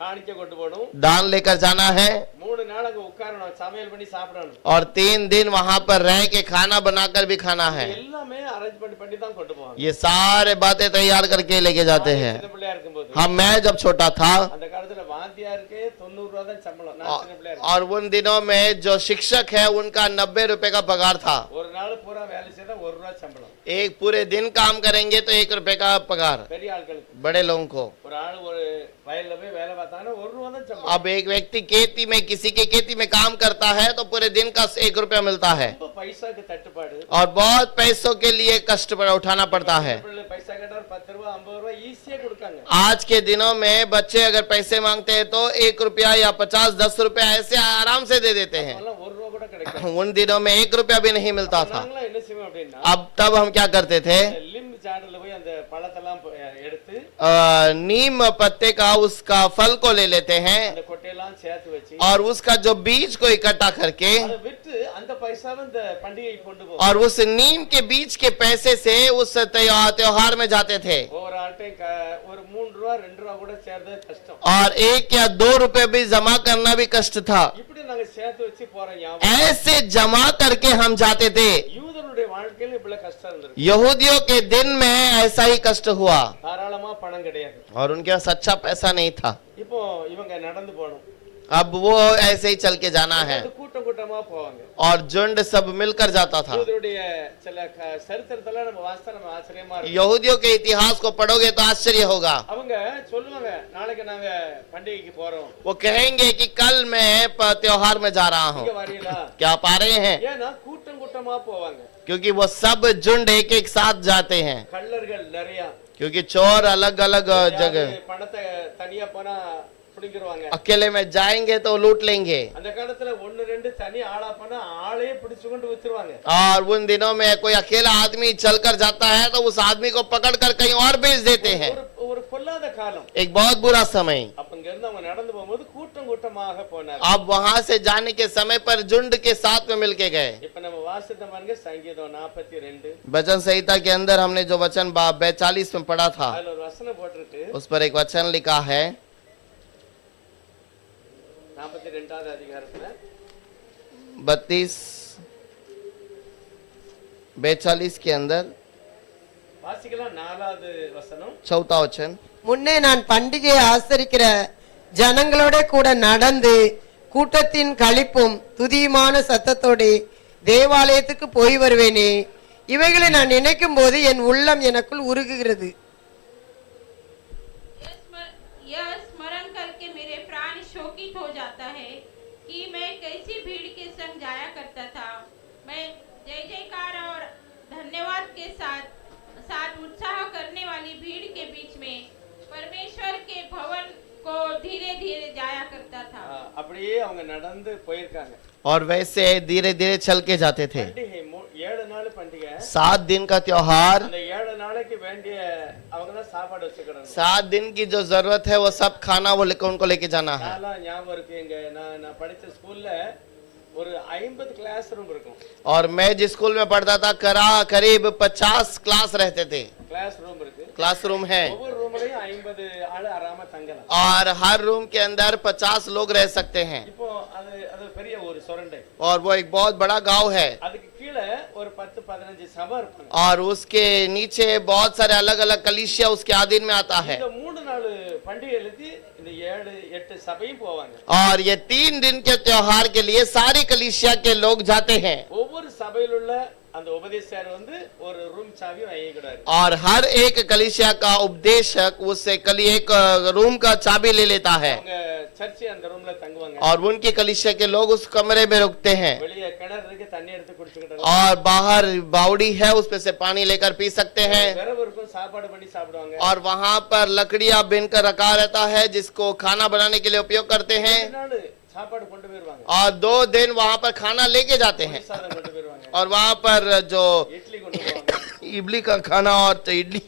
காணிக்கை கொண்டு போகணும். दान लेकर जाना है। 3 நாள் அங்க உட்காரணும், சமையல் பண்ணி சாப்பிடணும். और 3 दिन वहाँ पर रह के खाना बनाकर भी खाना है। எல்லாமே அரேஞ்ச் பண்ணி தான் கொண்டு போவாங்க. ये सारे बातें तैयार करके लेके जाते हैं। சின்ன பிள்ளையா இருக்கும்போது हाँ, मैं जब छोटा था அந்த காலத்துல வாத்தியாருக்கு 90 ரூபாய் தான் சம்பளம். நான் சின்ன பிள்ளையா और उन दिनों में जो शिक्षक है उनका 90 रुपए का पगार था। ஒரு நாள் பூரா வேலை செய்தா 1 ரூபாய் சம்பளம். एक पूरे दिन काम करेंगे तो 1 रुपए का पगार பெரிய ஆட்களுக்கு. बड़े लोगों को। ஒரு ஆள் ஒரு வயல்ல போய் வேலை பார்த்தாங்கன்னா 1 ரூபாய் தான் சம்பளம். अब एक व्यक्ति खेती में किसी के खेती में काम करता है तो पूरे दिन का 1 रुपया मिलता है। ரொம்ப பைசாக்கு தட்டுப்பாடு. और बहुत पैसों के लिए कष्ट उठाना पड़ता है। பைசா கேட்டா 10 ரூபாய் 50 ரூபாய் ஈஸியா கொடுக்காங்க. आज के दिनों में बच्चे अगर पैसे मांगते हैं तो 1 रुपया या 50-10 रुपया ऐसे आराम से दे देते हैं। அதெல்லாம் 1 ரூபாய் கூட கிடைக்காது. उन दिनों में 1 रुपया भी नहीं मिलता था। நாங்களாம் என்ன செய்வோம் அப்படின்னா अब तब हम क्या करते थे? லிம் ஜாடில போய் அந்த பழத்தெல்லாம் எடுத்து नीम पत्ते का उसका फल को ले लेते हैं அந்த கொட்டையெல்லாம் சேர்த்து வச்சு और उसका जो बीज को इकट्ठा करके அதை விட்டு அந்த பைசாவை இந்த பண்டிகைக்கு கொண்டு போவோம். और उस नीम के बीज के पैसे से उस त्योहार में जाते थे। ஒவ்வொரு ஆட்டையும் ஒரு 3 ரூபாய் 2 ரூபாய் கூட சேர்றது கஷ்டம். और 1 या 2 रुपए भी जमा करना भी कष्ट था। இப்படி நாங்க சேர்த்து வச்சு போறோம். ஞாபகம் ऐसे जमा करके हम जाते थे। யூதருடைய வாழ்க்கையில இப்படி கஷ்டம் இருந்திருக்கு. यहूदियों के दिन में ऐसा ही कष्ट हुआ தாராளமா பணம் கிடையாது. और उनके पास अच्छा पैसा नहीं था। இப்போ இவங்க நடந்து போகணும். अब वो ऐसे ही चल के जाना है அது கூட்டம் கூட்டமா போவாங்க. और झुंड सब मिलकर जाता था। யூதருடைய சில சரித்திரத்துல நம்ம வாசித்தா நம்ம ஆச்சரியமா இருக்கும். यहूदियों के इतिहास को पढ़ोगे तो आश्चर्य होगा। அவங்க சொல்லுவாங்க நாளைக்கு நாங்க பண்டிகைக்கு போறோம். वो कहेंगे कि कल मैं त्योहार में जा रहा हूँ। இங்க வரீங்களா? क्या पा रहे हैं? ஏன்னா கூட்டம் கூட்டமா போவாங்க. क्योंकि वो सब झुंड एक एक साथ जाते हैं। கள்ளர்கள் நிறைய. क्योंकि चोर अलग अलग जगह பணத்தை தனியா போனா பிடிக்குவாங்க. अकेले में जाएंगे तो लूट लेंगे। அந்த காலத்துல 1-2 தனி ஆளா போனா ஆளே பிடிச்சு கொண்டு வித்துருவாங்க. और उन दिनों में कोई अकेला आदमी चलकर जाता है तो उस आदमी को पकड़कर कहीं और बेच देते हैं। ஒரு பொல்லாத காலம். एक बहुत बुरा समय। அப்ப இங்க இருந்து அவங்க நடந்து போகும்போது கூட்டம் கூட்டமாக போனாங்க. अब वहां से जाने के समय पर झुंड के साथ में मिलके गए। இப்ப நம்ம வாசித்த பாருங்க சங்கீதம் 42. वचन संहिता के अंदर हमने जो वचन 42 में पढ़ा था அதுல ஒரு வசனம் போட்டிருக்கு. उस पर एक वचन लिखा है 42வது அதிகாரத்துல 42 के अंदर வாசிக்கலாம். 4வது வசனம். 4 वचन। முன்னே நான் பண்டிகையை ஆசரிக்கிற ஜனங்களோட கூட நடந்து கூட்டத்தின் களிப்பும் துதியுமான சத்தத்தோடு தேவாலயத்துக்கு போய் வருவேனே. இவைகளை நான் நினைக்கும் போது என் உள்ளம் எனக்குள் உருகுகிறது. यह स्मरण करके मेरे प्राण शोकित हो जाता है कि मैं कैसी भीड़ के संग जाया करता था। मैं जय जयकार और धन्यवाद के साथ उत्साह करने वाली भीड़ के बीच में परमेश्वर के भवन को धीरे धीरे जाया करता था। அப்படி அப்படியே அவங்க நடந்து போயிருக்காங்க. और वैसे धीरे धीरे चल के जाते थे। பண்டிகை 7 நாள் பண்டிகை. 7 दिन का त्योहार, அந்த 7 நாளைக்கு வேண்டிய அவங்க தான் சாப்பாடு வச்சுக்கறாங்க. 7 दिन की जो जरूरत है वो सब खाना वो लेकर उनको लेके जाना है। நான்லாம் ஞாபகம் இருக்குங்க, நான் படிச்ச ஸ்கூல்ல ஒரு 50 கிளாஸ் ரூம் இருக்கும். और मैं जिस स्कूल में पढ़ता था करीब 50 क्लास रहते थे। கிளாஸ் ரூம் இருக்கு. क्लासरूम है ஒவ்வொரு ரூம்லயும் 50 ஆளு ஆராம தங்கலாம். और हर रूम के अंदर 50 लोग रह सकते हैं। இப்போ அது பெரிய ஒரு சொரண்டை. और वो एक बहुत बड़ा गांव है அதுக்கு கீழ ஒரு 10-15 சபை இருக்கும். और उसके नीचे बहुत सारे अलग अलग कलीसिया उसके अधीन में आता है। இந்த 3 நாள் பண்டிகைகளுக்கு இந்த 7-8 சபையும் போவாங்க. और ये 3 दिन के त्योहार के लिए सारी कलीसिया के लोग जाते हैं। ஒவ்வொரு சபையில உள்ள அந்த உபதேசர் வந்து ஒரு ரூம் சாவி வாங்கிக்கிறாரு. और हर एक कलीसिया का उपदेशक उससे एक रूम का चाबी ले लेता है அவங்க சர்ச் அந்த ரூம்ல தங்குவாங்க. और उनकी कलीसिया के लोग उस कमरे में रुकते हैं। வெளிய கிணறு இருக்கு, தண்ணி எடுத்து குடிச்சுக்கிட்டாங்க. और बाहर बावड़ी है उसपे से पानी लेकर पी सकते हैं। விரவு இருக்கும், சாப்பாடு பண்ணி சாப்பிடுவாங்க. और वहां पर लकड़ियां बिनकर रखा रहता है जिसको खाना बनाने के लिए उपयोग करते हैं। 2 நாள் சாப்பாடு கொண்டு போயிருவாங்க. और 2 दिन वहां पर खाना लेके जाते हैं। சாதம் கொண்டு போயிருவாங்க. और वहां पर जो இட்லி கொண்டு போவாங்க. इडली का खाना और तो इडली।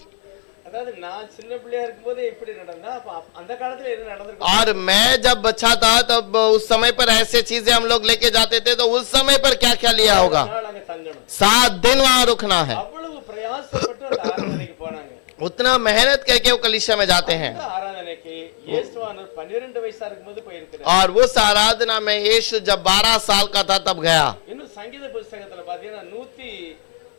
அதாவது நான் சின்ன பிள்ளையா இருக்கும்போது இப்படி நடந்தா அப்ப அந்த காலத்துல என்ன நடந்திருக்கும்? और मैं जब बच्चा था तब उस समय पर ऐसे चीजें हम लोग लेके जाते थे तो उस समय पर क्या क्या लिया होगा। 4 நாள் அங்க தங்கணும். 7 दिन वहां रुकना है। அவ்வளவு பிரயாசப்பட்டு அந்த ஆராதனைக்கு போனாங்க. उतना मेहनत करके वो कलीसिया में जाते हैं। அந்த ஆராதனைக்கு இயேசுவானவர் 12 வயசா இருக்கும்போது போயிருக்கிறார். और उस आराधना में यीशु जब 12 साल का था तब गया। இன்னும் சங்கீத புத்தகத்துல பாத்தீங்கன்னா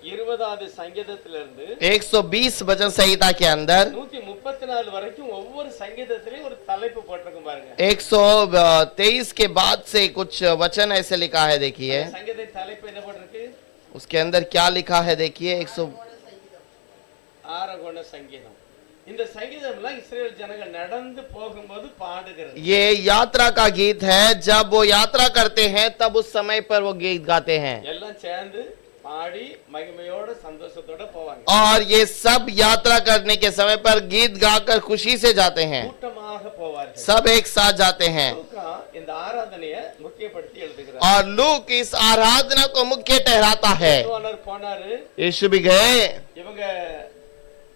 120வது சங்கீதத்துல இருந்து 120 वचन संहिता के अंदर 134 வரைக்கும் ஒவ்வொரு சங்கீதத்திலயும் ஒரு தலைப்பு போட்டிருக்கும் பாருங்க. 123 के बाद से कुछ वचन ऐसे लिखा है, देखिए சங்கீதத்தின் தலைப்பு என்ன போட்டிருக்கு? उसके अंदर क्या लिखा है, देखिए 100 ஆரகோண சங்கீதம். இந்த சங்கீதம்லாம் இஸ்ரேல் ஜனங்கள் நடந்து போகும்போது பாடுகிறது. ये यात्रा का गीत है। जब वो यात्रा करते हैं तब उस समय पर वो गीत गाते हैं எல்லாம் சேர்ந்து பாடி மகிமையோட சந்தோஷத்தோட போவாங்க. और ये सब यात्रा करने के समय पर गीत गाकर खुशी से जाते हैं। கூட்டமாக போவார்கள். सब एक साथ जाते हैं। லூக்கா இந்த ஆராதனையை முக்கியப்படுத்தி எழுதுகிறார். और लूक इस आराधना को मुख्य ठहराता है। இயேசுவானவர் போனாரு, यीशु भी गए, இவங்க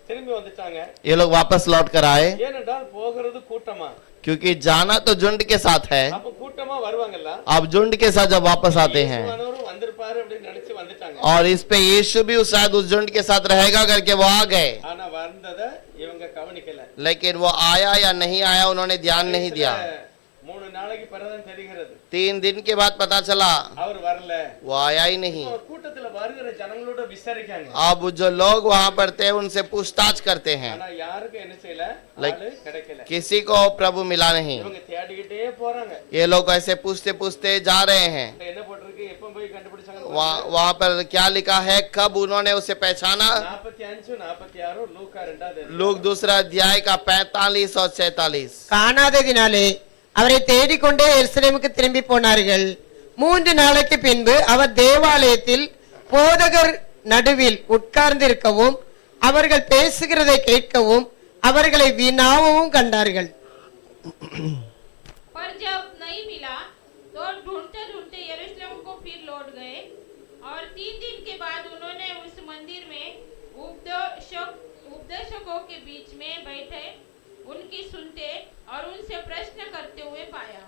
திரும்பி வந்துட்டாங்க. ये लोग वापस लौट कर आए ஏனென்றால் போகிறது கூட்டமா. क्योंकि जाना तो झुंड के साथ है। அப்ப கூட்டமா வருவாங்கல்ல. अब झुंड के साथ जब वापस आते हैं இயேசுவானவர் வந்திருப்பாரு அப்படின்னு நினைச்சு வந்துட்டாங்க. और इस पे यीशु भी शायद उस झुंड के साथ रहेगा करके वो आ गए, ஆனா வந்ததை இவங்க கவனிக்கல. लेकिन वो आया या नहीं आया उन्होंने ध्यान नहीं दिया। 3 நாளைக்கு பிறகுதான் தெரிகிறது 3 दिन के बाद पता चला அவர் வரல. वो आया ही नहीं। கூட்டத்துல வருகிற ஜனங்களோட விசாரிக்காங்க. अब जो लोग वहां पर थे उनसे पूछताछ करते हैं, ஆனா யாருக்கு என்ன செய்யல, Like- ஆளு கிடைக்கல. किसी को प्रभु मिला नहीं। இவங்க தேடிக்கிட்டே போறாங்க. ये लोग ऐसे पूछते पूछते जा रहे हैं। என்ன போட்டிருக்கு, எப்ப போய் கண்டுபிடிச்சாங்க? वहां पर क्या लिखा है, कब उन्होंने उसे पहचाना। 45 46 லூக்கா 2வது लोग दूसरा अध्याय का 45 और 46। காணாததினாலே அவரை தேடிக்கொண்டே எருசலேமுக்கு திரும்பி போனார்கள். 3 நாளைக்கு பின்பு அவர் தேவாலயத்தில் போதகர் நடுவில் உட்கார்ந்திருக்கவும் அவர்கள் பேசுகிறதை கேட்கவும் அவர்களை வினாவும் கண்டார்கள். पर जब नहीं मिला तो ढूंढते ढूंढते यरूशलेम को फिर लौट गए और 3 दिन के बाद उन्होंने उस मंदिर में उपदेशकों के बीच में बैठे उनकी सुनते और उनसे प्रश्न करते हुए पाया।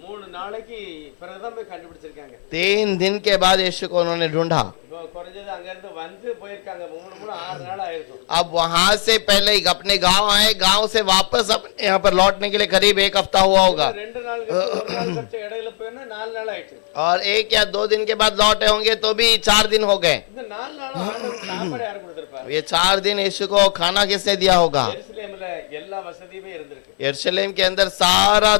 3 நாளைக்கு பிறகுதான் போய் கண்டுபிடிச்சிருக்காங்க. 3 दिन के बाद यीशु को उन्होंने ढूंढा। இப்போ குறைஞ்சது அங்க இருந்து வந்து போயிருக்காங்க 3 6 நாள் ஆயிருக்கும். अब वहां से पहले ही अपने गांव आए, गांव से वापस अपने यहाँ पर लौटने के लिए करीब 1 हफ्ता हुआ होगा। 2 நாள் கழிச்சு 1 நாள் கழிச்சு இடையில போயினா 4 நாள் ஆயிடுச்சு. और 1 या 2 दिन के बाद लौटे होंगे तो भी 4 दिन हो गए। இந்த 4 நாள் ஆண்டவர் சாப்பாடு யார் கொடுத்திருப்பார்? ये 4 दिन यीशु को खाना किसने दिया होगा। எருசலேம்ல எல்லா வசதியுமே இருந்திருக்கு. यरूशलेम के अंदर सारा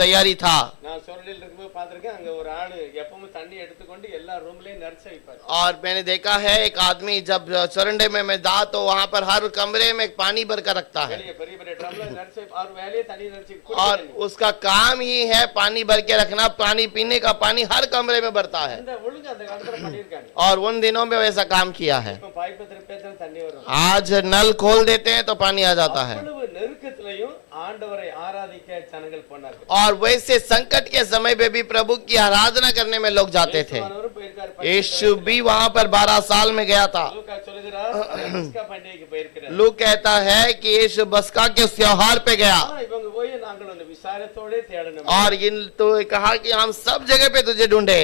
तैयारी था। நான் சொர்ணில் இருக்கும்போது பார்த்திருக்கேன், அங்க ஒரு ஆளு எப்பவும் தண்ணி எடுத்துக்கொண்டு எல்லா ரூம்லயும் நர்ஸ் வைப்பார். और मैंने देखा है एक आदमी जब चरंडे में मैं था तो वहां पर हर कमरे में पानी भर कर रखता है வெளிய பெரிய பெரிய ட்ரம்ல நர்ஸ் வைப்பார். அவர் வேலையே தண்ணி நர்ஸ் और उसका काम ही है पानी भर के रखना। पानी पीने का पानी हर कमरे में भरता है இந்த ஒழுங்கு அந்த காலத்துல பண்ணிருக்காங்க. और उन दिनों में वैसा काम किया है। இப்ப பைப் திருப்பேத்துல தண்ணி வரும். आज नल खोल देते हैं तो पानी आ जाता है। அவ்வளவு நெருக்கத்திலையும் ஆண்டவரை ஆராதிக்க ஜனங்கள் போனார்கள். और वैसे संकट के समय पे भी प्रभु की आराधना करने में लोग जाते थे। இயேசுவானவரும் போயிருக்கார், यीशु भी वहां पर 12 साल में गया था। லூக்கா சொல்லுகிறார் அவர் பஸ்கா பண்டிகைக்கு போயிருக்கிறார். लूक कहता है कि यीशु बसका के उस त्योहार पे गया இவங்க போய் நாங்கள் அந்த விசாரத்தோட தேடணும். और इन तो कहा कि हम सब जगह पे तुझे ढूंढे,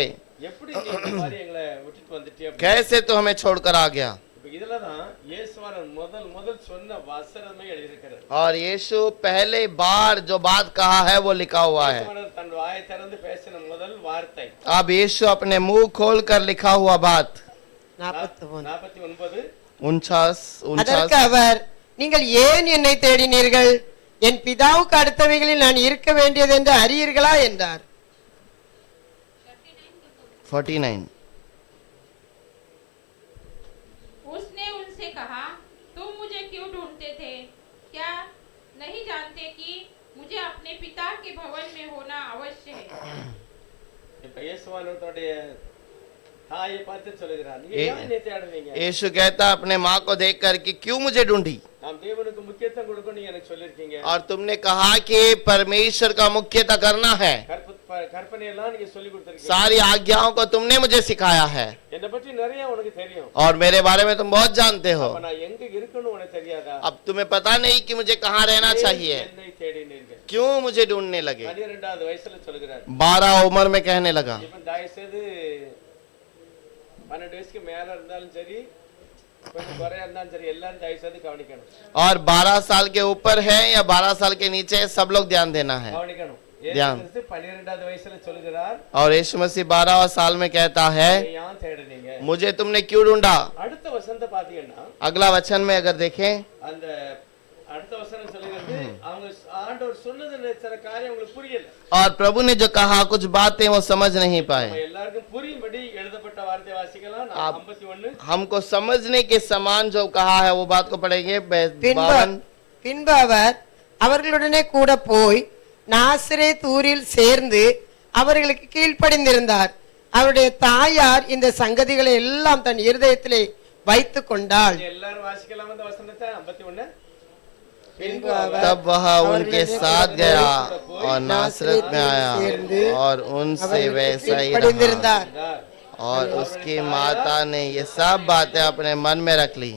எப்படி நீ இந்த மாதிரி எங்களை விட்டுட்டு வந்துட்டே அப்படி? कैसे तो हमें छोड़कर आ गया। இப்ப இதுல தான் இயேசுவானவர் முதல் சொன்ன வசனமே எழுதியிருக்கிறார். और यीशु पहले बार जो बात कहा है वो लिखा हुआ है। இயேசுவானவர் தன் வாயை திறந்து பேசின முதல் வார்த்தை अब यीशु अपने मुंह खोल कर लिखा हुआ बात 49 அதற்கு அவர், நீங்கள் ஏன் என்னை தேடினீர்கள்? என் பிதாவுக்கு அடுத்தவைகளில் நான் இருக்க வேண்டியது என்று அறியீர்களா என்றார். 49 उसने उनसे कहा, तुम मुझे क्यों ढूंढते थे? क्या नहीं जानते कि मुझे अपने पिता के भवन में होना अवश्य है? இப்ப இயேசுவானவர் தன்னுடைய தாயை பார்த்து சொல்லுகிறார், நீங்க ஏன் என்னை தேடுறீங்க? यीशु कहता अपने माँ को देखकर कि क्यों मुझे ढूंढी, நாம் தேவனுக்கு முக்கியத்துவம் கொடுக்கணும் நீங்க எனக்கு சொல்லிருக்கீங்க. और तुमने कहा कि परमेश्वर का मुख्यता करना है, கற்பனை எல்லாம் நீங்க சொல்லி கொடுத்திருக்கீங்க. सारी आज्ञाओं को तुमने मुझे सिखाया है என்னை பற்றி நிறைய உனக்கு தெரியும். और मेरे बारे में तुम बहुत जानते हो। அப்ப நான் எங்க இருக்கணும் உனக்கு தெரியாதா? अब तुम्हें पता नहीं कि मुझे कहाँ रहना चाहिए, என்னை தேடினீர்கள். क्यों मुझे ढूंढने लगे। 12வது வயசுல சொல்லுகிறார். 12 उम्र में कहने लगा। இப்ப தயவு செய்து 12 வயசுக்கு மேல இருந்தாலும் சரி கொஞ்சம் குறையா இருந்தாலும் சரி எல்லாரும் தயவு செய்து கவனிக்கணும். और 12 साल के ऊपर है या 12 साल के नीचे है, सब लोग ध्यान देना है। கவனிக்கணும். ध्यान। 12வது வயசுல சொல்லுகிறார், और यीशु मसीह 12 साल में कहता है, ஏன் தேடுனீங்க? मुझे तुमने क्यों ढूंढा। அடுத்த வசனத்தை பாத்தீங்கன்னா अगला वचन में अगर देखें, அந்த அடுத்த வசனம் சொல்லுகிறது, அவங்க ஆண்டவர் சொன்னது சில காரியம் உங்களுக்கு புரியல. और प्रभु ने जो कहा कुछ बातें वो समझ नहीं पाए। நம்ம எல்லாருக்கும் புரியும்படி எழுதப்பட்ட வார்த்தை வாசிக்கலாம். 51 हमको समझने के समान जो कहा है वो बात को पढ़ेंगे। பின்பு அவர் அவர்களுடனே கூட போய் நாசரேத் ஊரில் சேர்ந்து அவர்களுக்கு கீழ்ப்படிந்திருந்தார். அவருடைய தாயார் இந்த சங்கதிகளை எல்லாம் தன் இருதயத்திலே வைத்துக் கொண்டாள். எல்லாரும் வாசிக்கலாம் அந்த வசனத்தை. 51 तब वह उनके साथ गया और नासरत में आया और उनसे वैसा ही रहा, और उसकी माता ने ये सब बातें अपने मन में रख ली।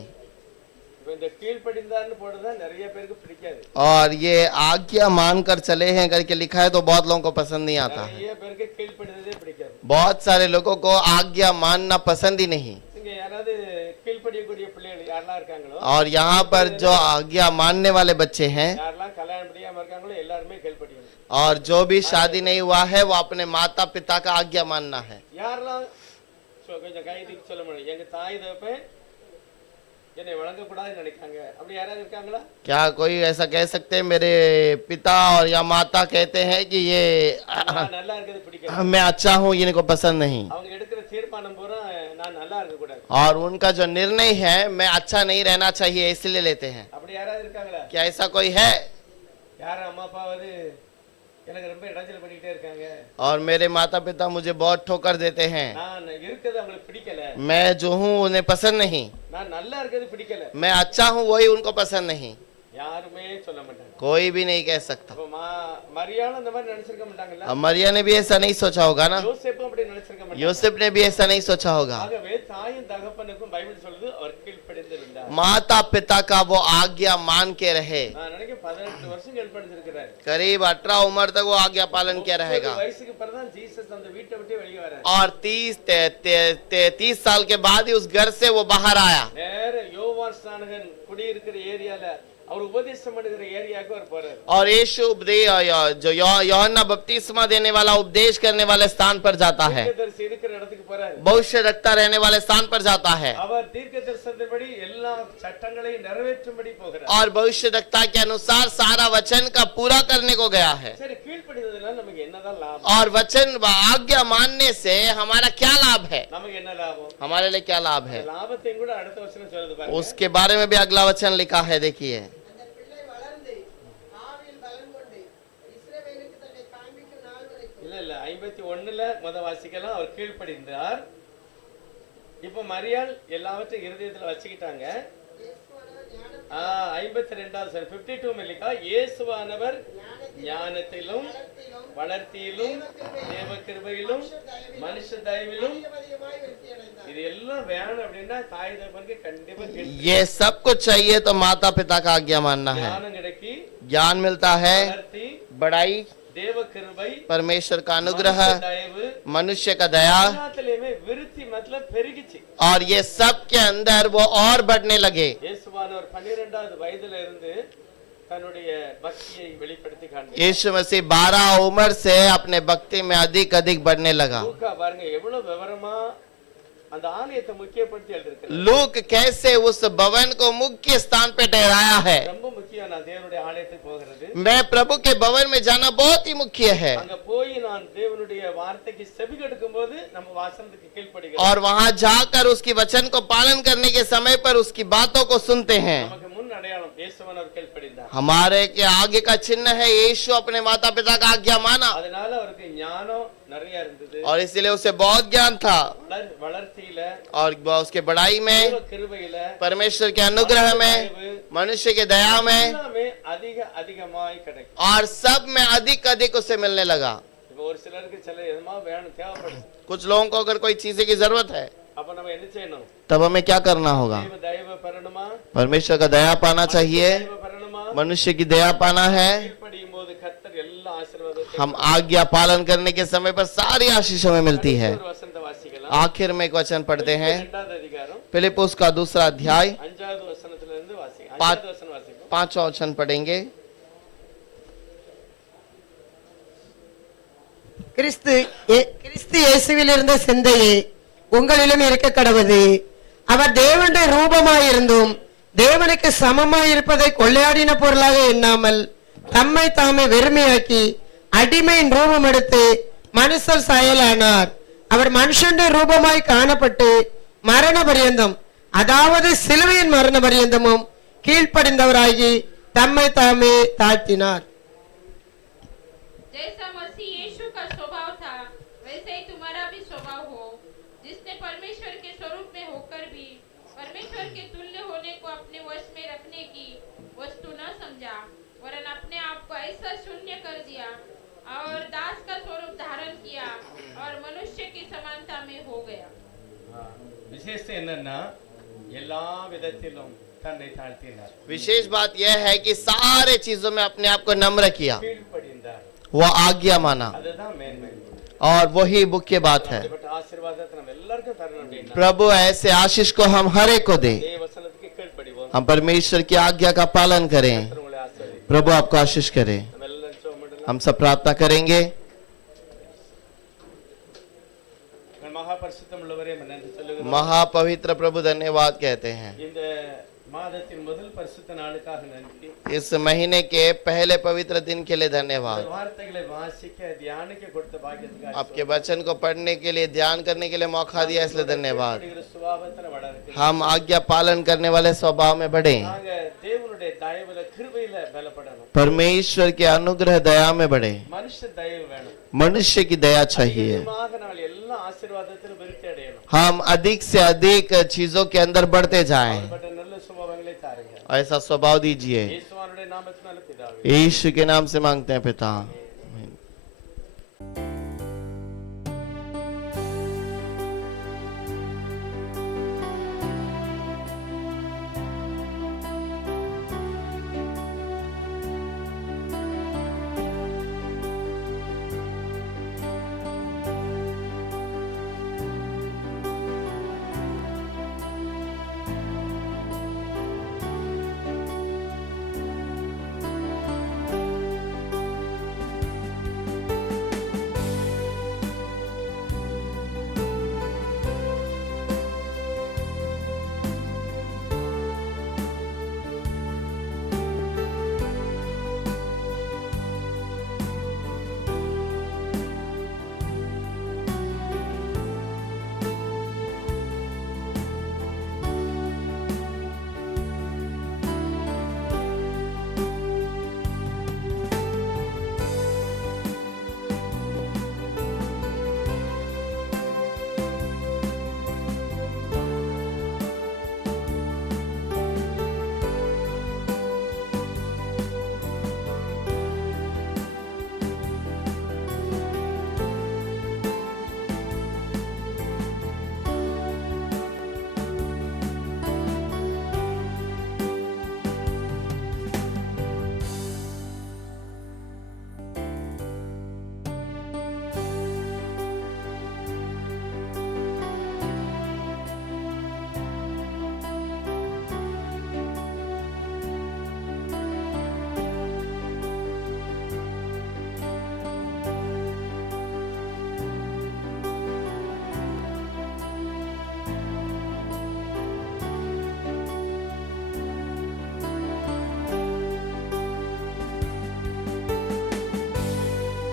இந்த கீழ்ப்படிந்தார்னு போடுறதா நிறைய பேருக்கு பிடிக்காது. और ये आज्ञा मानकर चले हैं करके लिखा है तो बहुत लोगों को पसंद नहीं आता है। நிறைய பேருக்கு கீழ்ப்படிந்ததே பிடிக்காது. बहुत सारे लोगों को आज्ञा मानना पसंद ही नहीं। இங்க யாராவது கீழ்ப்படியக்கூடிய பிள்ளைகள் யாரெல்லாம் இருக்காங்களோ, और यहाँ पर जो आज्ञा मानने वाले बच्चे हैं யாரெல்லாம் கல்யாணம் முடியாம இருக்காங்களோ எல்லாருமே கீழ்ப்படியணும். और जो भी शादी नहीं हुआ है वो अपने माता पिता का आज्ञा मानना है। யாரெல்லாம் கொஞ்சம் கைதிக்கு சொல்ல முடியும், எங்க தாய் தகப்பன் என்னை வழங்கக்கூடாதுன்னு நினைக்காங்க, அப்படி யாராவது இருக்காங்களா? क्या कोई ऐसा कह सकते हैं मेरे पिता और या माता कहते हैं कि ये நான் நல்லா இருக்கிறது பிடிக்காது. मैं अच्छा हूँ, इनको पसंद नहीं। அவங்க எடுக்கிற தீர்மானம் பூரா நான் நல்லா இருக்க கூடாது, और उनका जो निर्णय है मैं अच्छा नहीं रहना चाहिए इसलिए लेते हैं। அப்படி யாராவது இருக்காங்களா? क्या ऐसा कोई है? யார அம்மா அப்பாவது எனக்கு ரொம்ப இடைஞ்சல் பண்ணிட்டே இருக்காங்க, और मेरे माता पिता मुझे बहुत ठोकर देते हैं, நான் இருக்கிறது அவங்களுக்கு பிடிக்கல, मैं जो हूँ उन्हें पसंद नहीं, நான் நல்லா இருக்கிறது பிடிக்கல, मैं अच्छा हूँ वही उनको पसंद नहीं, யாருமே சொல்ல மாட்டாங்க. कोई भी नहीं कह सकता। அப்ப மரியாளும் அந்த மாதிரி நினைச்சிருக்க மாட்டாங்கல்ல? अब मरिया ने भी ऐसा नहीं सोचा होगा ना, யோசேப்பும் அப்படி நினைச்சிருக்க மாட்டாங்க. यूसुफ ने भी ऐसा नहीं सोचा होगा। ஆகவே தாயும் தகப்பனுக்கும் பைபிள் சொல்லுது அவர் கீழ்ப்படிந்திருந்தார். माता पिता का वो आज्ञा मान के रहे। நான் நினைக்கிறேன் 18 வருஷம் கீழ்ப்படிந்திருக்கிறார். करीब 18 उम्र तक वो आज्ञा पालन किया रहेगा। வயசுக்கு பிறகுதான் ஜீசஸ் அந்த வீட்டை விட்டு வெளியே வரார். और 30 साल के बाद ही उस घर से वो बाहर आया। நேர யோவான் ஸ்நானகன் குடியிருக்கிற ஏரியால அவர் உபதேசம் பண்ணுகிற ஏரியாவுக்கு அவர் போறார். और यीशु जो यूहन्ना बपतिस्मा देने वाला उपदेश करने वाले स्थान पर जाता है, தீர்க்கதரிசி இருக்கிற இடத்துக்கு போறார். भविष्य रखता रहने वाले स्थान पर जाता है அவர் தீர்க்கதரிசனத்தின்படி எல்லா சட்டங்களையும் நிறைவேற்றும்படி போகிறார். और भविष्य रखता के अनुसार सारा वचन का पूरा करने को गया है। சரி, கீழ்ப்படிந்ததுனால நமக்கு என்னதான் லாபம்? और वचन आज्ञा मानने से हमारा क्या लाभ है? நமக்கு என்ன லாபம்? हमारे लिए क्या लाभ है? லாபத்தையும் கூட அடுத்த வசனம் சொல்லுது பாருங்க. उसके बारे में भी अगला वचन लिखा है, देखिए। இல்ல 51ல முத வாசிக்கலாம். அவர் கீழ்ப்படிந்தார். இப்ப மரியாள் எல்லாவற்றையும் இருதயத்துல வச்சுக்கிட்டாங்க. 52 52 में लिखा இயேசுவானவர் ஞானத்திலும் வளர்த்தியிலும் தேவ கிருபையிலும் மனுஷ தயவிலும் இது எல்லாம் வேணும் அப்படின்னா தாய் தகப்பனுக்கு கண்டிப்பா ये सब कुछ चाहिए तो माता पिता का आज्ञा मानना है। ஞானம் கிடைக்கி ज्ञान मिलता है, வளர்த்தி बड़ाई, தேவ கிருபை परमेश्वर का अनुग्रह, மனுஷ தயவு मनुष्य का दया, எல்லாத்துலயுமே விருத்தி मतलब பெருகிச்சு और ये सब के अंदर वो और बढ़ने लगे। இயேசுவானவர் 12வது வயதுல இருந்து தன்னுடைய பக்தியை வெளிப்படுத்தி காண்பித்தார் यीशु मसीह 12 उम्र से अपने भक्ति में अधिक अधिक बढ़ने लगा। லூக்கா பாருங்க எவ்வளவு விவரமா அந்த ஆலயத்தை முக்கியப்படுத்தி எழுதியிருக்கிறார் लूक कैसे उस भवन को मुख्य स्थान पे ठहराया है। ரொம்ப முக்கியம் நான் தேவனுடைய ஆலயத்துக்கு போகிறது मैं प्रभु के भवन में जाना बहुत ही मुख्य है, அங்க போய் நான் தேவனுடைய வார்த்தைக்கு செவி கொடுக்கும்போது நம்ம வாசனத்துக்கு கீழ்ப்படிகிறோம் और वहां जाकर उसकी वचन को पालन करने के समय पर उसकी बातों को सुनते हैं। நமக்கு முன் அடையாளம் இயேசுவானவர் கீழ்ப்படிந்தார் हमारे के आगे का चिन्ह है यीशु अपने माता पिता का आज्ञा माना, அதனால அவருக்கு ஞானம் நிறைய இருந்தது और इसलिए उसे बहुत ज्ञान था, வளர்ச்சியில और उसके बड़ाई में, தேவ கிருபையில परमेश्वर के अनुग्रह में, मनुष्य के दया में, எல்லாமே அதிகமாய் கிடைக்கும் और सब में अधिक अधिक उसे मिलने लगा। இப்போ ஒரு சிலருக்கு சில எதுமா வேணும் தேவைப்படுது कुछ लोगों को अगर कोई चीज की जरूरत है அப்ப நம்ம என்ன செய்யணும் तब हमें क्या करना होगा? தேவ தயவு பெறணுமா परमेश्वर का दया पाना चाहिए, தயவு பெறணுமா मनुष्य की दया पाना है। கீழ்ப்படியும் போது கர்த்தர் எல்லா ஆசீர்வாதத்தையும் हम आज्ञा पालन करने के समय पर सारी आशीष हमें मिलती है। ஒரு வசந்த வாசிக்கலாம் आखिर में एक वचन पढ़ते हैं, 2வது அதிகாரம் फिलिप्पुस का 2 अध्याय 5வது வசனத்துல இருந்து வாசிக்கலாம் पाँच- 5வது வசனம் வாசிக்கலாம் 5वां वचन पढ़ेंगे। கிறிஸ்து இயேசுவில் இருந்த சிந்தையே உங்களிலும் இருக்க கடவுது. அவர் தேவனுடைய ரூபமாயிருந்தும் தேவனுக்கு சமமாயிருப்பதை கொள்ளையாடின பொருளாக எண்ணாமல் தம்மை தாமே வெறுமையாக்கி அடிமையின் ரூபம் எடுத்து மனுஷர் சாயலானார். அவர் மனுஷனுடைய ரூபமாய் காணப்பட்டு மரண பரியந்தம், அதாவது சிலுவையின் மரண பரியந்தமும் கீழ்ப்படிந்தவராகி தம்மை தாமே தாழ்த்தினார். जैसा मसीह यीशु का स्वभाव था वैसे ही तुम्हारा भी स्वभाव हो, जिसने परमेश्वर के स्वरूप में होकर भी परमेश्वर के तुल्य होने को अपने वश में रखने की वस्तु न समझा, वरन अपने आप को ऐसा शून्य कर दिया और दास का स्वरूप धारण किया और मनुष्य की समानता में हो गया। விசேஷம் என்னன்னா எல்லா விதத்திலும் தன்னை தாழ்த்தினார் विशेष बात यह है कि सारे चीजों में अपने आप को नम्र किया, கீழ்ப்படிந்தார் वो आज्ञा माना, அதுதான் மேன்மை और वही मुख्य बात है। அப்படிப்பட்ட ஆசீர்வாதத்தை நம்ம எல்லாருக்கும் தரணும் அப்படின்னா प्रभु ऐसे आशीष को हम हर एक को दे, தேவ வசனத்துக்கு கீழ்ப்படிவோம் हम परमेश्वर की आज्ञा का पालन करें। கர்த்தர் உங்களை ஆசீர்வதிப்பார் प्रभु आपको आशीष करे। நம்ம எல்லாரும் சோமடலாம் हम सब प्रार्थना करेंगे। மகாபரிசுத்தம் உள்ளவரே நன்றி சொல்லுகிறோம் महापवित्र प्रभु धन्यवाद कहते हैं। இந்த மாதத்தின் முதல் பரிசுத்த நாளுக்காக நன்றி इस महीने के पहले पवित्र दिन के लिए धन्यवाद। இந்த வார்த்தைகளை வாசிக்க தியானிக்க கொடுத்த பாக்கியத்துக்காக आपके वचन को पढ़ने के लिए, ध्यान करने के लिए मौका दिया, इसलिए धन्यवाद। கீழ்ப்படிகிற சுபாவத்துல வளர்க்கிறோம் हम आज्ञा पालन करने वाले स्वभाव में बढ़े, நாங்க தேவனுடைய தயவுல கிருபையில பலப்படணும் परमेश्वर के अनुग्रह दया में बढ़े, மனுஷ தயவு வேணும் मनुष्य की दया चाहिए। அதிகமாக நாங்கள் எல்லா ஆசீர்வாதத்திலும் விருத்தி அடையணும் हम अधिक से अधिक चीजों के अंदर बढ़ते जाएं, பட்ட நல்ல சுபாவங்களை தாருங்க ऐसा स्वभाव दीजिए। இயேசுவானுடைய நாமத்தினால பிதாவே यीशु के नाम से मांगते हैं पिता।